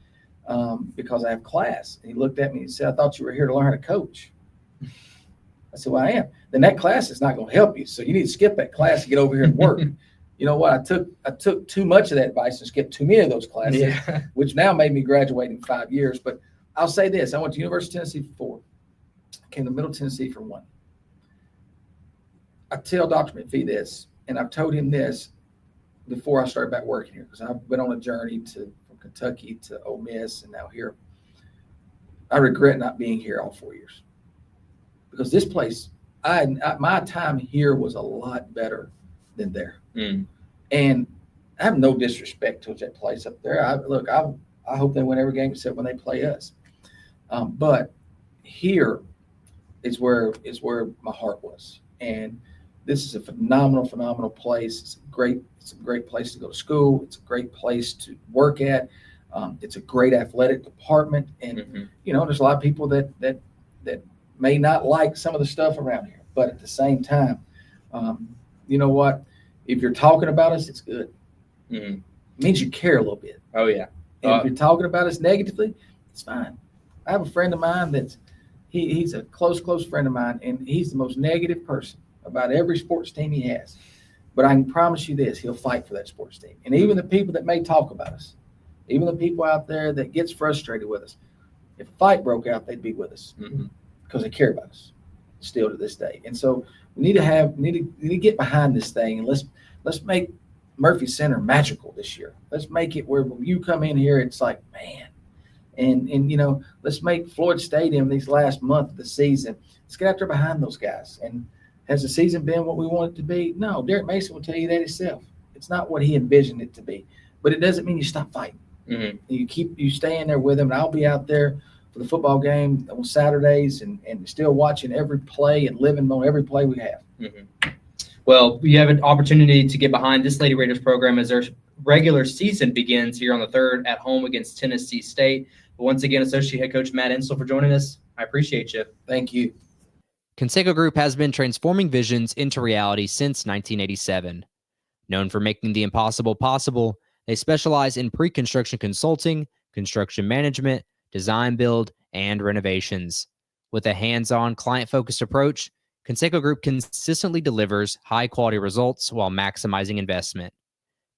because I have class. And he looked at me and he said, I thought you were here to learn how to coach. I said, well, I am. Then that class is not going to help you. So you need to skip that class and get over here and work. You know what? I took too much of that advice and skipped too many of those classes, which now made me graduate in 5 years. But I'll say this. I went to University of Tennessee for 4. I came to Middle Tennessee for 1. I tell Dr. McPhee this, and I've told him this before I started back working here, because I've been on a journey from Kentucky to Ole Miss and now here. I regret not being here all 4 years, because this place, my time here was a lot better than there. And I have no disrespect towards that place up there. I hope they win every game except when they play us. But here is where my heart was. And this is a phenomenal place. It's a great place to go to school. It's a great place to work at. It's a great athletic department. And there's a lot of people that may not like some of the stuff around here, but at the same time, you know what? If you're talking about us, it's good. It means you care a little bit. Oh yeah. And if you're talking about us negatively, it's fine. I have a friend of mine he's a close friend of mine, and he's the most negative person about every sports team he has. But I can promise you this, he'll fight for that sports team. And even the people that may talk about us, even the people out there that gets frustrated with us, if a fight broke out, they'd be with us because they care about us still to this day. And so we need to get behind this thing, and let's make Murphy Center magical this year. Let's make it where when you come in here, it's like, man. And let's make Floyd Stadium these last month of the season. Let's get out there behind those guys. And has the season been what we want it to be? No, Derek Mason will tell you that himself. It's not what he envisioned it to be. But it doesn't mean you stop fighting. You stay in there with him, and I'll be out there for the football game on Saturdays and still watching every play and living on every play we have. Well, you have an opportunity to get behind this Lady Raiders program as their regular season begins here on the 3rd at home against Tennessee State. But once again, Associate Head Coach Matt Insell for joining us. I appreciate you. Thank you. Conseco Group has been transforming visions into reality since 1987. Known for making the impossible possible, they specialize in pre-construction consulting, construction management, design build, and renovations. With a hands-on, client-focused approach, Conseco Group consistently delivers high-quality results while maximizing investment.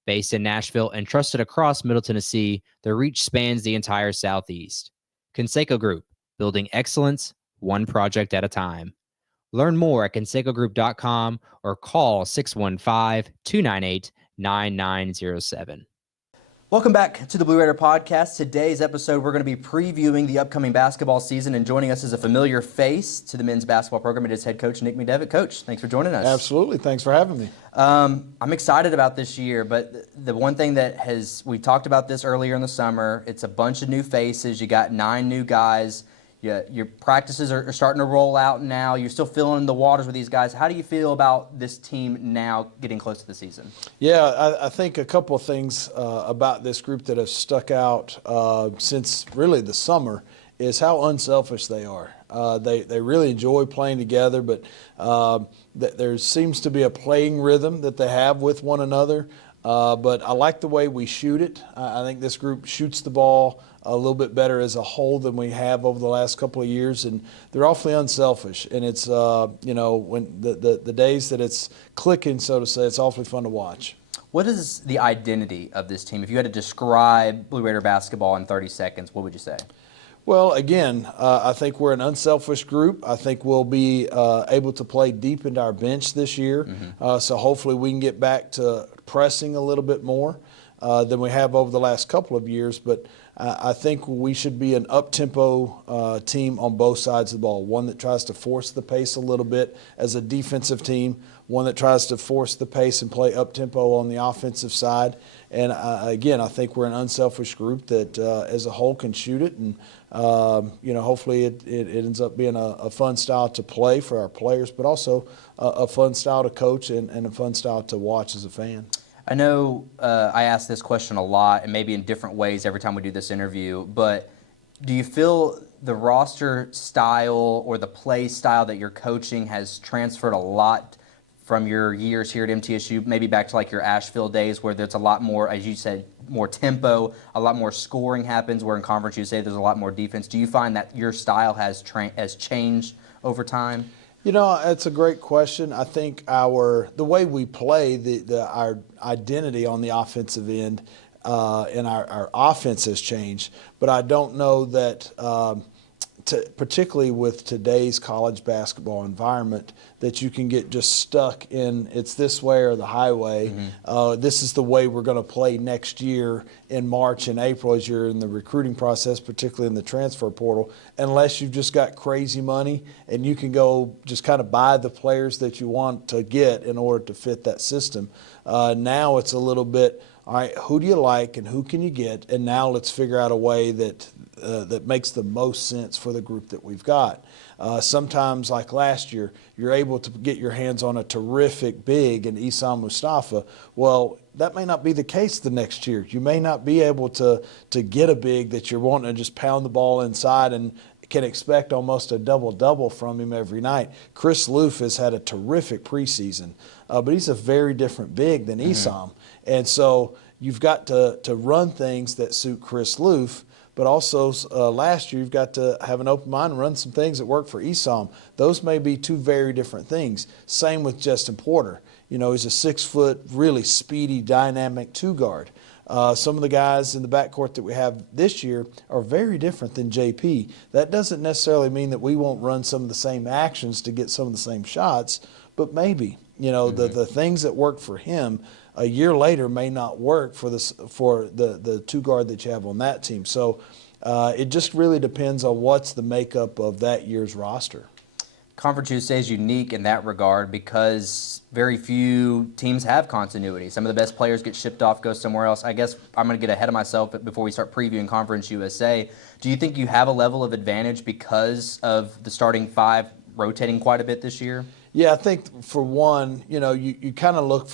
Based in Nashville and trusted across Middle Tennessee, their reach spans the entire Southeast. Conseco Group, building excellence one project at a time. Learn more at consecogroup.com or call 615-298-9907. Welcome back to the Blue Raider Podcast. Today's episode, we're going to be previewing the upcoming basketball season, and joining us is a familiar face to the men's basketball program. It is head coach Nick McDevitt. Coach, thanks for joining us. Absolutely. Thanks for having me. I'm excited about this year, but the one thing we talked about this earlier in the summer, it's a bunch of new faces. You got 9 new guys. Your practices are starting to roll out now. You're still filling the waters with these guys. How do you feel about this team now getting close to the season? Yeah, I think a couple of things about this group that have stuck out since really the summer is how unselfish they are. They really enjoy playing together, but there seems to be a playing rhythm that they have with one another. But I like the way we shoot it. I think this group shoots the ball a little bit better as a whole than we have over the last couple of years, and they're awfully unselfish. And it's when the days that it's clicking, so to say, it's awfully fun to watch. What is the identity of this team? If you had to describe Blue Raider basketball in 30 seconds, what would you say? Well, again, I think we're an unselfish group. I think we'll be able to play deep into our bench this year. So hopefully we can get back to pressing a little bit more than we have over the last couple of years. But I think we should be an up-tempo team on both sides of the ball, one that tries to force the pace a little bit as a defensive team, one that tries to force the pace and play up-tempo on the offensive side. And, again, I think we're an unselfish group that as a whole can shoot it. And, hopefully it ends up being a fun style to play for our players, but also a fun style to coach and a fun style to watch as a fan. I know I ask this question a lot, and maybe in different ways every time we do this interview, but do you feel the roster style or the play style that you're coaching has transferred a lot from your years here at MTSU, maybe back to like your Asheville days where there's a lot more, as you said, more tempo, a lot more scoring happens, where in conference you say there's a lot more defense? Do you find that your style has changed over time? You know, that's a great question. I think the way we play, our identity on the offensive end and our offense has changed. But I don't know that, particularly with today's college basketball environment, that you can get just stuck in it's this way or the highway. This is the way we're going to play next year in March and April as you're in the recruiting process, particularly in the transfer portal, unless you've just got crazy money and you can go just kind of buy the players that you want to get in order to fit that system. Now it's a little bit all right, who do you like and who can you get? And now let's figure out a way that makes the most sense for the group that we've got. Sometimes, like last year, you're able to get your hands on a terrific big in Isam Mustafa. Well, that may not be the case the next year. You may not be able to get a big that you're wanting to just pound the ball inside and can expect almost a double-double from him every night. Chris Loof has had a terrific preseason, but he's a very different big than Isam. And so you've got to run things that suit Chris Loof, but also last year you've got to have an open mind and run some things that work for Isam. Those may be two very different things. Same with Justin Porter. You know, he's a 6-foot, really speedy, dynamic two-guard. Some of the guys in the backcourt that we have this year are very different than JP. That doesn't necessarily mean that we won't run some of the same actions to get some of the same shots, but maybe, you know, the things that work for him a year later may not work for the two-guard that you have on that team. So it just really depends on what's the makeup of that year's roster. Conference USA is unique in that regard because very few teams have continuity. Some of the best players get shipped off, go somewhere else. I guess I'm going to get ahead of myself before we start previewing Conference USA. Do you think you have a level of advantage because of the starting five rotating quite a bit this year? Yeah, I think for one, you know, you kind of look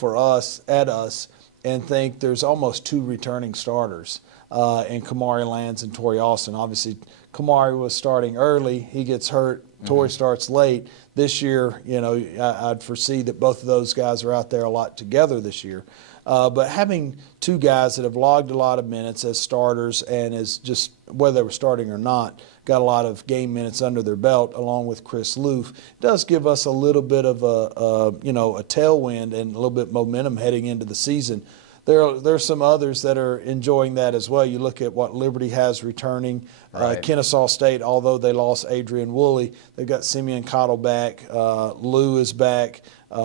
at us and think there's almost two returning starters in Kamari Lands and Torrey Austin. Obviously, Kamari was starting early. He gets hurt. Torrey starts late. This year, you know, I'd foresee that both of those guys are out there a lot together this year. But having two guys that have logged a lot of minutes as starters and as just whether they were starting or not, got a lot of game minutes under their belt, along with Chris Loof, does give us a little bit of a tailwind and a little bit momentum heading into the season. There's some others that are enjoying that as well. You look at what Liberty has returning. Right. Kennesaw State, although they lost Adrian Woolley, they've got Simeon Cottle back. Lou is back.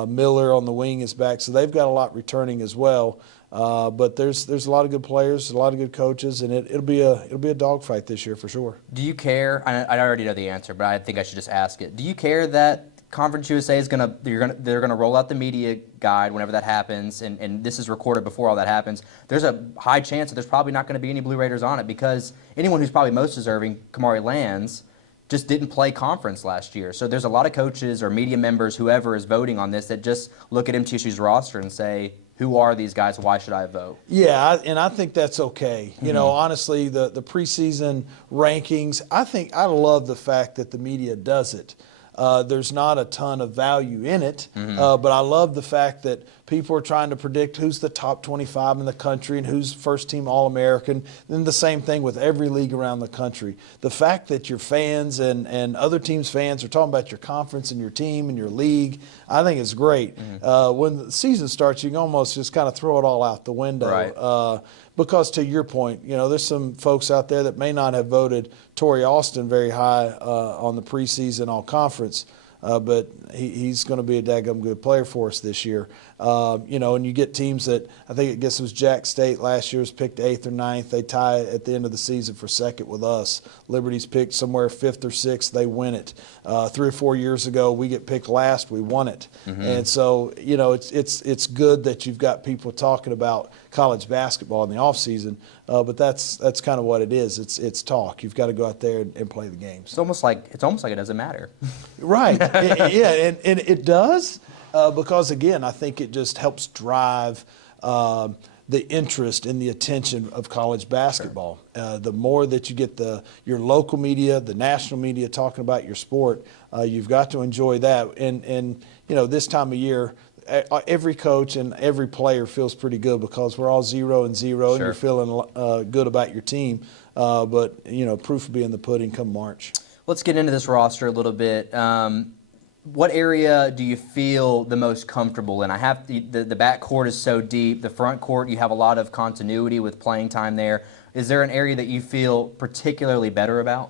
Miller on the wing is back. So they've got a lot returning as well. But there's a lot of good players, a lot of good coaches, and it'll be a dogfight this year for sure. Do you care? I already know the answer, but I think I should just ask it. Do you care that Conference USA is they're gonna roll out the media guide whenever that happens, and this is recorded before all that happens? There's a high chance that there's probably not going to be any Blue Raiders on it because anyone who's probably most deserving, Kamari Lands, just didn't play conference last year. So there's a lot of coaches or media members, whoever is voting on this, that just look at MTSU's roster and say, who are these guys? Why should I vote? Yeah, and I think that's okay. You know, honestly, the preseason rankings, I love the fact that the media does it. There's not a ton of value in it, but I love the fact that people are trying to predict who's the top 25 in the country and who's first-team All-American. And the same thing with every league around the country. The fact that your fans and other teams' fans are talking about your conference and your team and your league, I think it's great. When the season starts, you can almost just kind of throw it all out the window. Right. Because to your point, you know, there's some folks out there that may not have voted Torrey Austin very high on the preseason all-conference, but he's going to be a daggum good player for us this year. You know, and you get teams that I think it was Jack State last year was picked 8th or 9th. They tie at the end of the season for second with us. Liberty's picked somewhere 5th or 6th. They win it. 3 or 4 years ago, we get picked last. We won it. And so, you know, it's good that you've got people talking about college basketball in the offseason, but that's kind of what it is. It's talk. You've got to go out there and play the games. It's almost like it doesn't matter. Right. Yeah, and it does because, again, I think it just helps drive the interest and the attention of college basketball. Sure. The more that you get your local media, the national media talking about your sport, you've got to enjoy that. And you know, this time of year, every coach and every player feels pretty good because we're all 0-0, Sure. and you're feeling good about your team. But, you know, proof will be in the pudding come March. Let's get into this roster a little bit. What area do you feel the most comfortable in? The back court is so deep. The front court, you have a lot of continuity with playing time there. Is there an area that you feel particularly better about?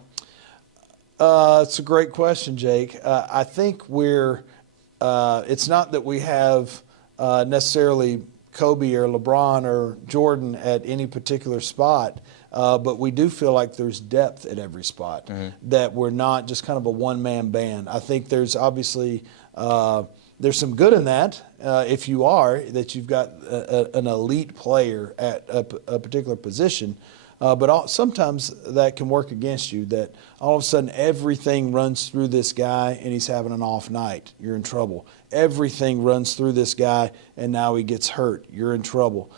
It's a great question, Jake. I think it's not that we have necessarily Kobe or LeBron or Jordan at any particular spot, but we do feel like there's depth at every spot, that we're not just kind of a one-man band. I think there's obviously there's some good in that if you are, that you've got an elite player at a particular position. But sometimes that can work against you, that all of a sudden everything runs through this guy and he's having an off night. You're in trouble. Everything runs through this guy and now he gets hurt. You're in trouble.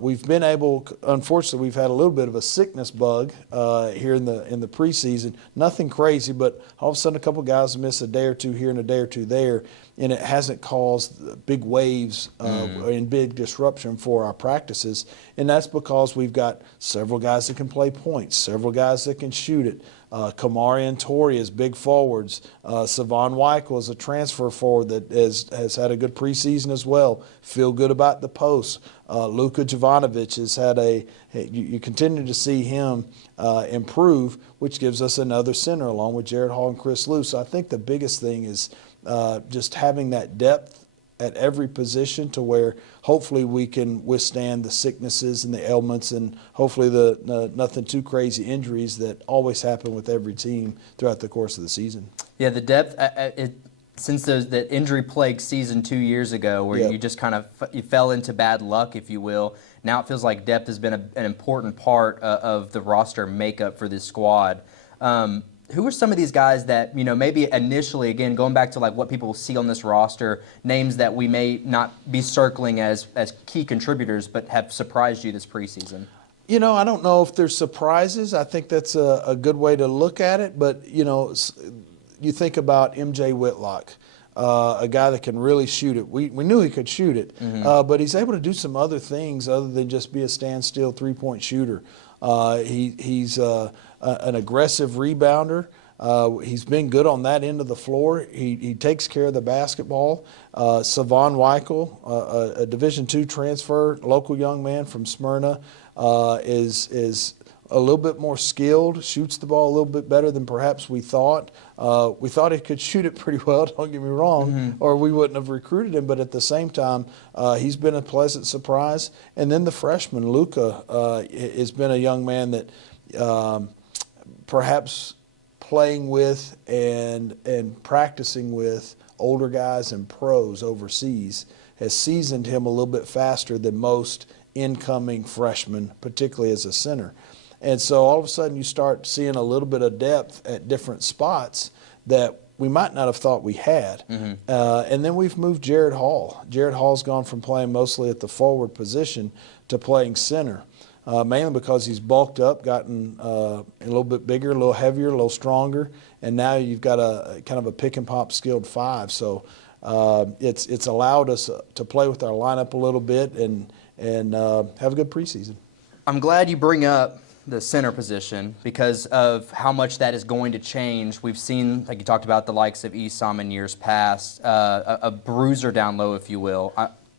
We've been able, unfortunately, we've had a little bit of a sickness bug here in the preseason. Nothing crazy, but all of a sudden a couple guys miss a day or two here and a day or two there, and it hasn't caused big waves and big disruption for our practices. And that's because we've got several guys that can play points, several guys that can shoot it. Kamari and Torrey as big forwards. Savon Weichel is a transfer forward that has had a good preseason as well. Feel good about the post. Luka Jovanovic has had you continue to see him improve, which gives us another center along with Jared Hall and Chris Lou. So I think the biggest thing is just having that depth at every position to where hopefully we can withstand the sicknesses and the ailments and hopefully the nothing too crazy injuries that always happen with every team throughout the course of the season. Yeah, the depth, since that injury-plagued season 2 years ago where you just kind of you fell into bad luck, if you will, now it feels like depth has been an important part of the roster makeup for this squad. Who are some of these guys that, maybe initially, again, going back to like what people see on this roster, names that we may not be circling as key contributors but have surprised you this preseason? I don't know if there's surprises. I think that's a good way to look at it. But, you think about MJ Whitlock, a guy that can really shoot it. We knew he could shoot it, but he's able to do some other things other than just be a standstill three-point shooter. He's an aggressive rebounder. He's been good on that end of the floor. He takes care of the basketball. Savon Weichel, a Division II transfer, local young man from Smyrna, is a little bit more skilled, shoots the ball a little bit better than perhaps we thought. We thought he could shoot it pretty well, don't get me wrong, or we wouldn't have recruited him. But at the same time, he's been a pleasant surprise. And then the freshman, Luka, has been a young man that perhaps playing with and practicing with older guys and pros overseas has seasoned him a little bit faster than most incoming freshmen, particularly as a center. And so all of a sudden you start seeing a little bit of depth at different spots that we might not have thought we had. And then we've moved Jared Hall. Jared Hall's gone from playing mostly at the forward position to playing center, mainly because he's bulked up, gotten a little bit bigger, a little heavier, a little stronger, and now you've got a kind of a pick-and-pop skilled five. So it's allowed us to play with our lineup a little bit and have a good preseason. I'm glad you bring up the center position because of how much that is going to change. We've seen, like you talked about, the likes of Esom in years past, a bruiser down low, if you will.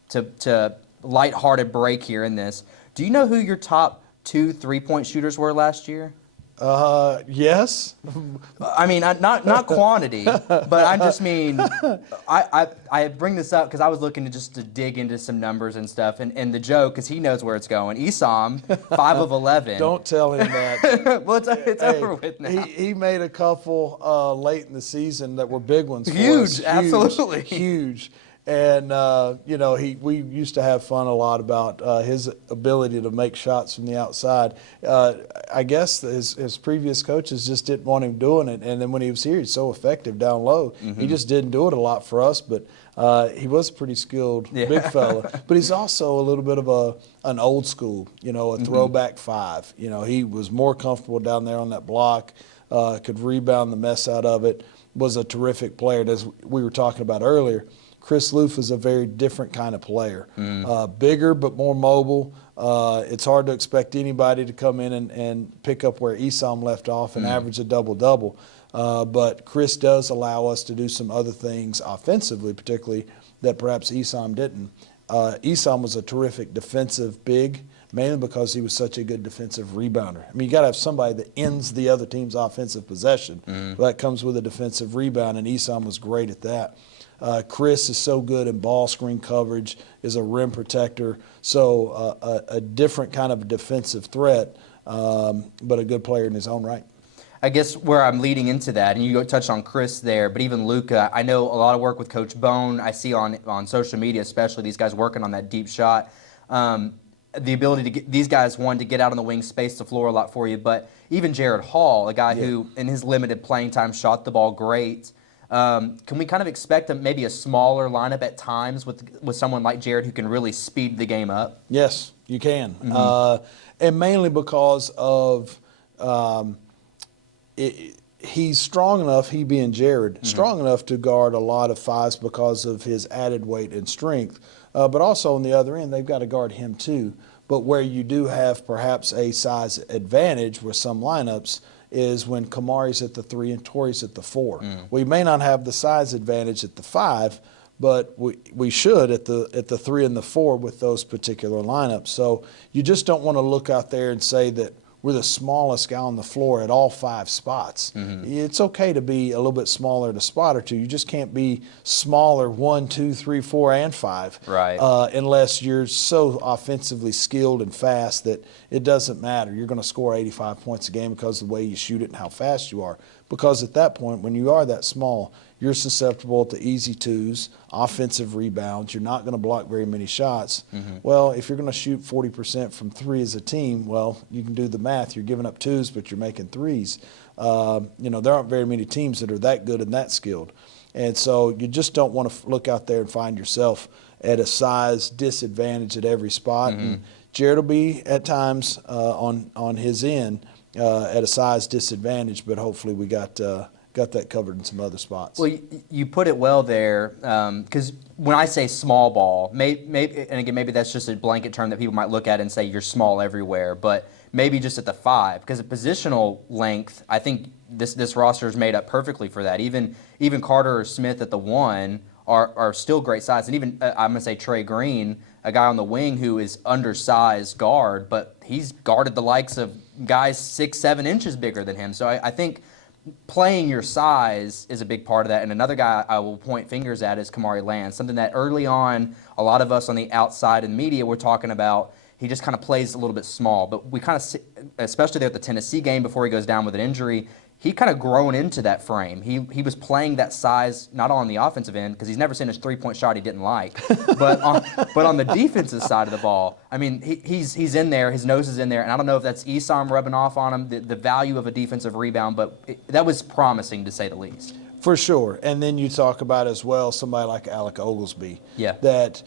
To lighthearted break here in this, do you know who your top 2 3-point shooters were last year? Yes. I mean, not quantity, but I just mean, I bring this up because I was looking to dig into some numbers and stuff, and the joke, because he knows where it's going. Esom, 5 of 11. Don't tell him that. Well, it's over with now. He made a couple late in the season that were big ones. Huge, for us. absolutely. Huge. And, we used to have fun a lot about his ability to make shots from the outside. I guess his previous coaches just didn't want him doing it. And then when he was here, he's so effective down low. He just didn't do it a lot for us. But he was a pretty skilled big fella. But he's also a little bit of an old school, a throwback five. He was more comfortable down there on that block, could rebound the mess out of it, was a terrific player. And as we were talking about earlier, Chris Loof is a very different kind of player. Bigger but more mobile. It's hard to expect anybody to come in and pick up where Esom left off and average a double-double. But Chris does allow us to do some other things offensively, particularly that perhaps Esom didn't. Esom was a terrific defensive big, mainly because he was such a good defensive rebounder. I mean, you got to have somebody that ends the other team's offensive possession. Well, that comes with a defensive rebound, and Esom was great at that. Chris is so good in ball screen coverage, is a rim protector, so a different kind of defensive threat, but a good player in his own right. I guess where I'm leading into that, and you touched on Chris there, but even Luka, I know a lot of work with Coach Bone. I see on social media, especially these guys working on that deep shot. The ability to get these guys, one, to get out on the wing, space the floor a lot for you, but even Jared Hall, a guy who in his limited playing time shot the ball great. Can we kind of expect maybe a smaller lineup at times with someone like Jared who can really speed the game up? Yes, you can. And mainly because of he's strong enough, he being Jared, strong enough to guard a lot of fives because of his added weight and strength. But also on the other end, they've got to guard him too. But where you do have perhaps a size advantage with some lineups is when Kamari's at the 3 and Torrey's at the 4. We may not have the size advantage at the 5, but we should at the 3 and the 4 with those particular lineups. So you just don't want to look out there and say that we're the smallest guy on the floor at all 5 spots. It's okay to be a little bit smaller at a spot or two. You just can't be smaller 1, 2, 3, 4, and 5. Right. Unless you're so offensively skilled and fast that it doesn't matter. You're going to score 85 points a game because of the way you shoot it and how fast you are. Because at that point, when you are that small, you're susceptible to easy twos, offensive rebounds. You're not going to block very many shots. Well, if you're going to shoot 40% from 3 as a team, well, you can do the math. You're giving up twos, but you're making threes. There aren't very many teams that are that good and that skilled. And so you just don't want to look out there and find yourself at a size disadvantage at every spot. And Jared will be at times on his end at a size disadvantage, but hopefully we got that covered in some other spots. Well, you put it well there, because when I say small ball, maybe, and again, maybe that's just a blanket term that people might look at and say you're small everywhere, but maybe just at the 5, because at positional length, I think this roster is made up perfectly for that. Even Carter or Smith at the 1 are still great size, and even I'm going to say Trey Green, a guy on the wing who is undersized guard, but he's guarded the likes of guys 6-7 inches bigger than him. So I think playing your size is a big part of that. And another guy I will point fingers at is Kamari Land, something that early on a lot of us on the outside in media were talking about. He just kind of plays a little bit small. But we kind of, especially there at the Tennessee game before he goes down with an injury, he kind of grown into that frame. He was playing that size not on the offensive end because he's never seen a three-point shot he didn't like, but on the defensive side of the ball, I mean, he's in there, his nose is in there, and I don't know if that's Esam rubbing off on him, the value of a defensive rebound, but that was promising to say the least. For sure. And then you talk about as well somebody like Alec Oglesby. Yeah. That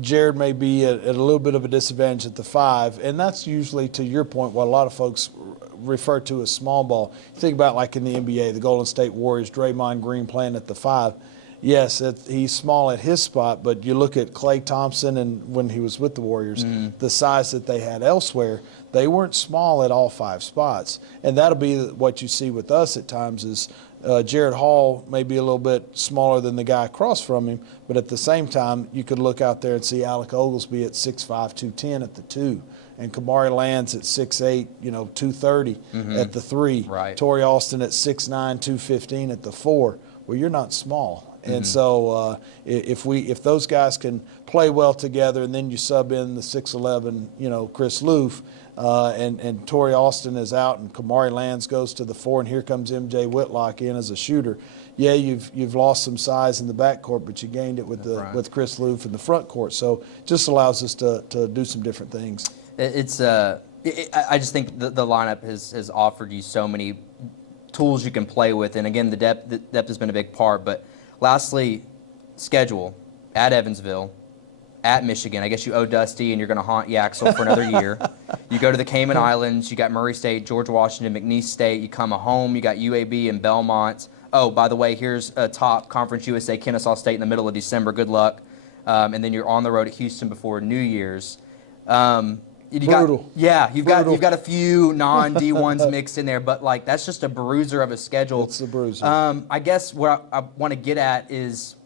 Jared may be at a little bit of a disadvantage at the 5, and that's usually, to your point, what a lot of folks refer to as small ball. You think about like in the NBA, the Golden State Warriors, Draymond Green playing at the 5. Yes, he's small at his spot, but you look at Klay Thompson and when he was with the Warriors, the size that they had elsewhere, they weren't small at all 5 spots. And that'll be what you see with us at times is Jared Hall may be a little bit smaller than the guy across from him, but at the same time, you could look out there and see Alec Oglesby at 6'5", 210 at the 2. And Kamari Lands at 6'8", 230 at the 3. Right. Torrey Austin at 6'9", 215 at the 4. Well, you're not small. And so if those guys can play well together and then you sub in the 6'11", Chris Loof, and Torrey Austin is out and Kamari Lands goes to the 4 and here comes M.J. Whitlock in as a shooter. Yeah, you've lost some size in the backcourt, but you gained it with Chris Loof in the front court. So it just allows us to do some different things. I just think the lineup has offered you so many tools you can play with, and again, the depth has been a big part. But lastly, schedule at Evansville, at Michigan. I guess you owe Dusty, and you're going to haunt Yaxel for another year. You go to the Cayman Islands. You got Murray State, George Washington, McNeese State. You come home. You got UAB and Belmont. Oh, by the way, here's a top Conference USA, Kennesaw State in the middle of December. Good luck. And then you're on the road at Houston before New Year's. Brutal. You've got a few non-D1s mixed in there, but like that's just a bruiser of a schedule. It's a bruiser. I guess what I want to get at is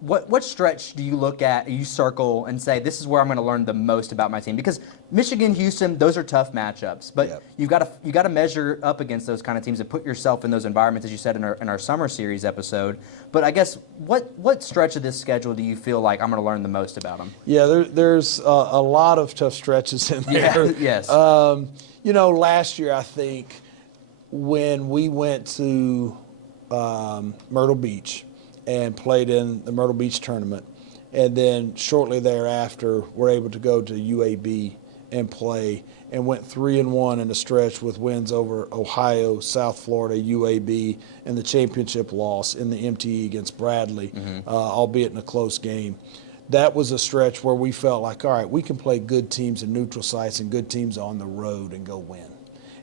what stretch do you look at, you circle and say this is where I'm going to learn the most about my team? Because Michigan, Houston, those are tough matchups, but you've got to measure up against those kind of teams and put yourself in those environments, as you said in our summer series episode. But I guess what stretch of this schedule do you feel like I'm going to learn the most about them? Yeah, there's a lot of tough stretches in there. Yeah, yes. Last year I think when we went to Myrtle Beach and played in the Myrtle Beach tournament, and then shortly thereafter were able to go to UAB and play, and went 3-1 in a stretch with wins over Ohio, South Florida, UAB, and the championship loss in the MTE against Bradley, albeit in a close game. That was a stretch where we felt like, all right, we can play good teams in neutral sites and good teams on the road and go win.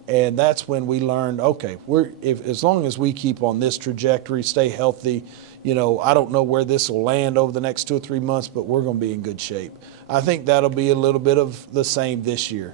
And that's when we learned, okay, as long as we keep on this trajectory, stay healthy, I don't know where this will land over the next 2 or 3 months, but we're going to be in good shape. I think that'll be a little bit of the same this year.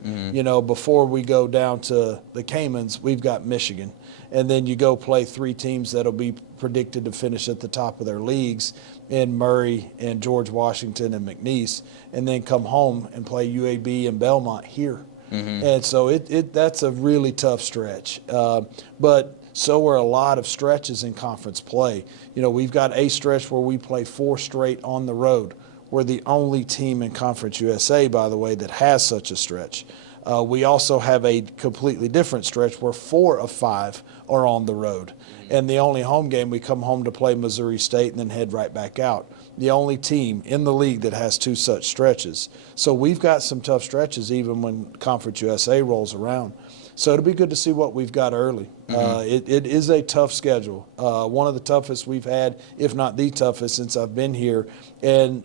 Before we go down to the Caymans, we've got Michigan. And then you go play 3 teams that'll be predicted to finish at the top of their leagues in Murray and George Washington and McNeese, and then come home and play UAB and Belmont here. And so that's a really tough stretch. But so are a lot of stretches in conference play. We've got a stretch where we play 4 straight on the road. We're the only team in Conference USA, by the way, that has such a stretch. We also have a completely different stretch where 4 of 5 are on the road. And the only home game, we come home to play Missouri State and then head right back out. The only team in the league that has 2 such stretches. So we've got some tough stretches even when Conference USA rolls around. So it'll be good to see what we've got early. It is a tough schedule, one of the toughest we've had, if not the toughest since I've been here. And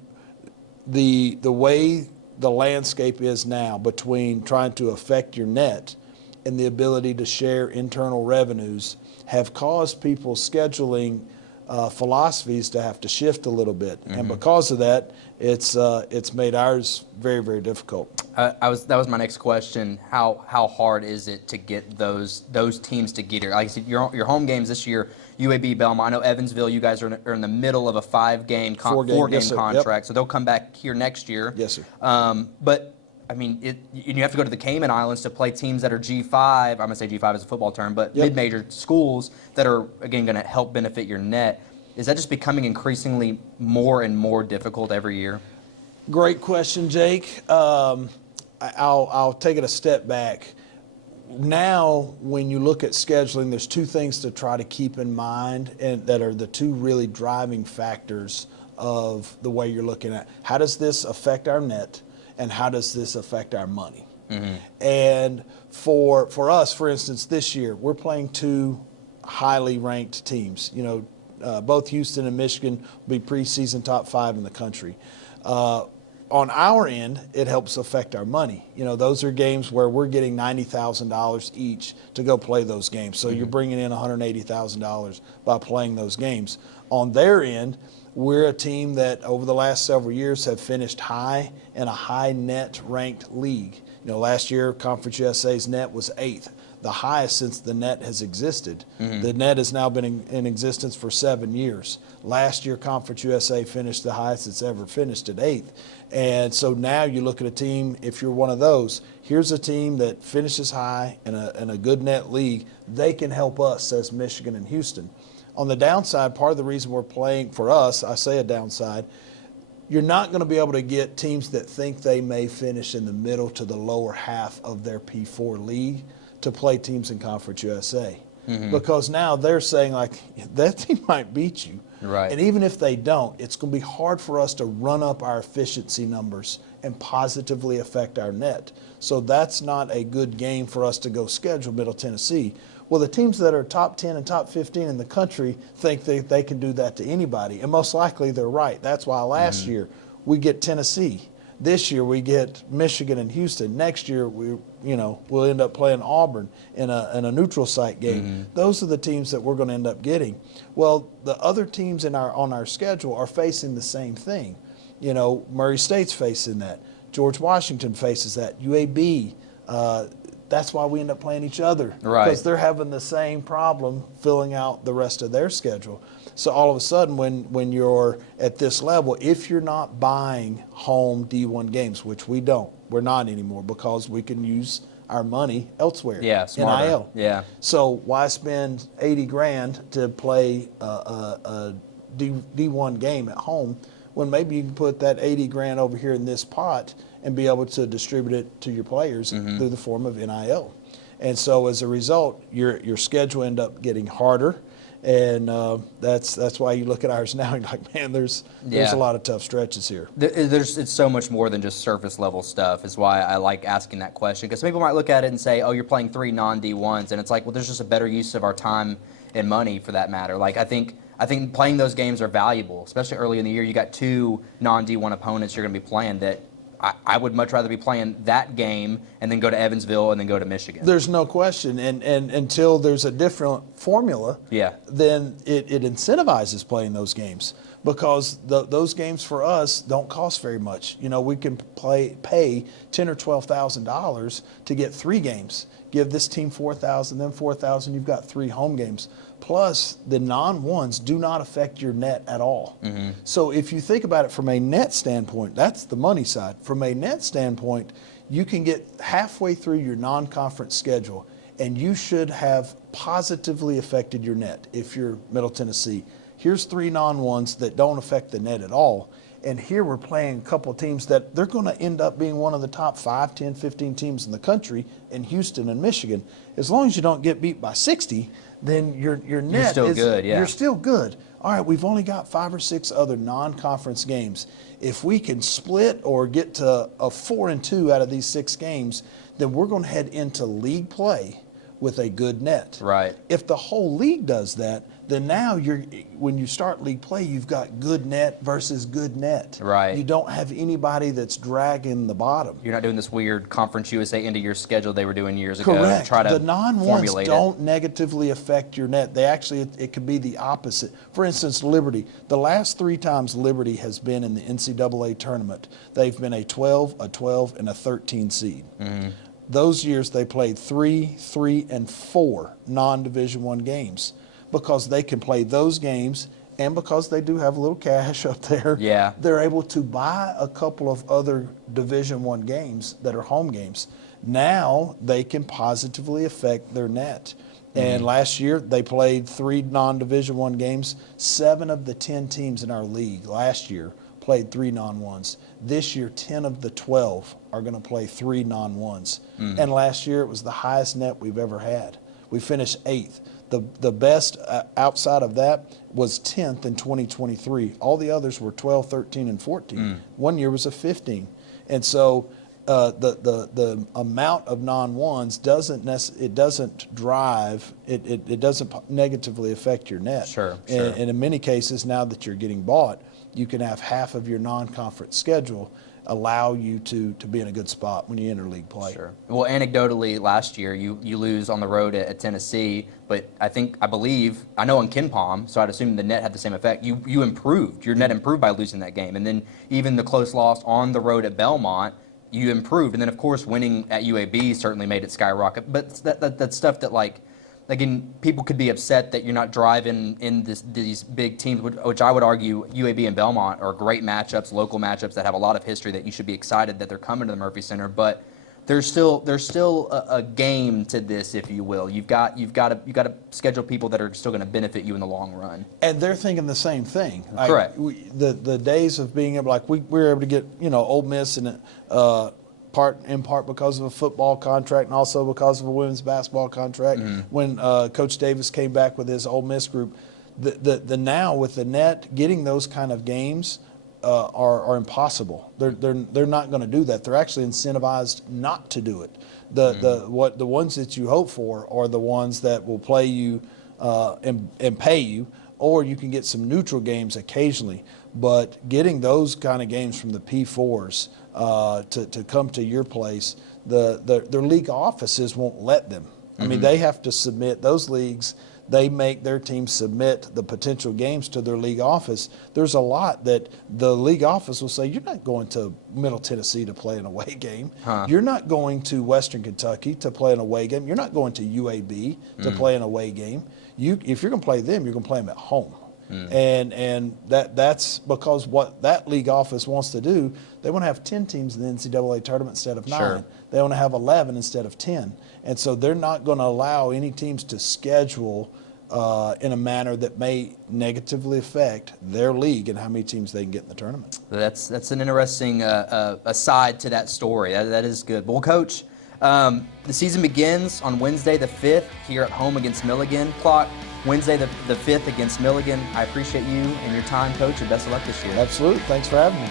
the way the landscape is now between trying to affect your net and the ability to share internal revenues have caused people's scheduling philosophies to have to shift a little bit. And because of that, it's made ours very, very difficult. That was my next question. How hard is it to get those teams to get here? Like I said, your home games this year, UAB, Belmont. I know Evansville, you guys are in the middle of a 4-game yes, contract, so they'll come back here next year. Yes, sir. But I mean, you have to go to the Cayman Islands to play teams that are G5. I'm going to say G5 is a football term, but mid-major schools that are, again, going to help benefit your net. Is that just becoming increasingly more and more difficult every year? Great question, Jake. I'll take it a step back. Now, when you look at scheduling, there's 2 things to try to keep in mind, and that are the 2 really driving factors of the way you're looking at how does this affect our net and how does this affect our money. And for us, for instance, this year, we're playing 2 highly ranked teams. Both Houston and Michigan will be preseason top 5 in the country. On our end, it helps affect our money. Those are games where we're getting $90,000 each to go play those games. So you're bringing in $180,000 by playing those games. On their end, we're a team that over the last several years have finished high in a high net ranked league. Last year, Conference USA's net was 8th. The highest since the net has existed. The net has now been in existence for 7 years. Last year, Conference USA finished the highest it's ever finished at 8th. And so now you look at a team, if you're one of those, here's a team that finishes high in a good net league. They can help us, says Michigan and Houston. On the downside, part of the reason we're playing for us, I say a downside, you're not going to be able to get teams that think they may finish in the middle to the lower half of their P4 league to play teams in Conference USA. Because now they're saying, like, that team might beat you. Right. And even if they don't, it's going to be hard for us to run up our efficiency numbers and positively affect our net. So that's not a good game for us to go schedule Middle Tennessee. Well, the teams that are top 10 and top 15 in the country think they can do that to anybody. And most likely they're right. That's why last year we get Tennessee. This year we get Michigan and Houston. Next year we'll end up playing Auburn in a neutral site game. Those are the teams that we're going to end up getting. Well, the other teams on our schedule are facing the same thing. Murray State's facing that. George Washington faces that. UAB. That's why we end up playing each other. Right. Because they're having the same problem filling out the rest of their schedule. So all of a sudden, when you're at this level, if you're not buying home D1 games, which we don't, we're not anymore because we can use our money elsewhere. Yeah, smarter. NIL. Yeah. So why spend $80,000 to play a D1 game at home when maybe you can put that $80,000 over here in this pot and be able to distribute it to your players through the form of NIL. And so as a result, your schedule end up getting harder. And that's why you look at ours now and you're like, man, there's a lot of tough stretches here. It's so much more than just surface level stuff is why I like asking that question. Because people might look at it and say, oh, you're playing 3 non-D1s. And it's like, well, there's just a better use of our time and money for that matter. Like, I think playing those games are valuable, especially early in the year. You got 2 non-D1 opponents you're going to be playing that I would much rather be playing that game and then go to Evansville and then go to Michigan. There's no question. And until there's a different formula, then it incentivizes playing those games, because those games for us don't cost very much. You know, we can pay $10,000 or $12,000 to get 3 games. Give this team $4,000, then $4,000. You've got 3 home games. Plus, the non-ones do not affect your net at all. So if you think about it from a net standpoint, that's the money side. From a net standpoint, you can get halfway through your non-conference schedule, and you should have positively affected your net if you're Middle Tennessee. Here's 3 non-ones that don't affect the net at all. And here we're playing a couple of teams that they're going to end up being one of the top 5, 10, 15 teams in the country in Houston and Michigan. As long as you don't get beat by 60, then your net still good, you're still good. All right, we've only got 5 or 6 other non-conference games. If we can split or get to a 4-2 out of these 6 games, then we're going to head into league play with a good net. Right. If the whole league does that, then now when you start league play, you've got good net versus good net. Right. You don't have anybody that's dragging the bottom. You're not doing this weird Conference USA end of year schedule they were doing years ago. Correct. To try to the non-ones formulate don't negatively affect your net. They actually, it could be the opposite. For instance, Liberty. The last 3 times Liberty has been in the NCAA tournament, they've been a 12, a 12, and a 13 seed. Those years they played 3, 3, and 4 non-Division I games, because they can play those games, and because they do have a little cash up there, they're able to buy a couple of other Division I games that are home games. Now they can positively affect their net. And last year they played 3 non-Division I games. 7 of the 10 teams in our league last year played 3 non-ones. This year, 10 of the 12 are going to play 3 non-ones. And last year, it was the highest net we've ever had. We finished 8th. The best outside of that was 10th in 2023. All the others were 12, 13, and 14. One year was a 15. And so the amount of non-ones doesn't negatively affect your net. Sure. And in many cases, now that you're getting bought, you can have half of your non-conference schedule allow you to be in a good spot when you enter league play. Sure. Well, anecdotally, last year you lose on the road at Tennessee, but I know in KenPom, so I'd assume the net had the same effect. You improved. Your net improved by losing that game. And then even the close loss on the road at Belmont, you improved. And then, of course, winning at UAB certainly made it skyrocket. But that's stuff that, like, again, people could be upset that you're not driving in these big teams, which I would argue UAB and Belmont are great matchups, local matchups that have a lot of history that you should be excited that they're coming to the Murphy Center. But there's still a game to this, if you will. You've got to schedule people that are still going to benefit you in the long run. And they're thinking the same thing. Correct. The days of being able, like we were able to get Ole Miss in part because of a football contract and also because of a women's basketball contract. When Coach Davis came back with his Ole Miss group, the now with the net, getting those kind of games are impossible. They're not going to do that. They're actually incentivized not to do it. The ones that you hope for are the ones that will play you and pay you, or you can get some neutral games occasionally. But getting those kind of games from the P4s to come to your place, their league offices won't let them. I mean, they have to submit those leagues. They make their teams submit the potential games to their league office. There's a lot that the league office will say, you're not going to Middle Tennessee to play an away game. You're not going to Western Kentucky to play an away game. You're not going to UAB to play an away game. If you're going to play them, you're going to play them at home. And that's because what that league office wants to do, they want to have 10 teams in the NCAA tournament instead of 9. Sure. They want to have 11 instead of 10. And so they're not going to allow any teams to schedule in a manner that may negatively affect their league and how many teams they can get in the tournament. That's an interesting aside to that story. That is good. Well, Coach, The season begins on Wednesday the 5th here at home against Milligan. Clock, Wednesday the 5th against Milligan. I appreciate you and your time, Coach, and best of luck this year. Absolutely. Thanks for having me.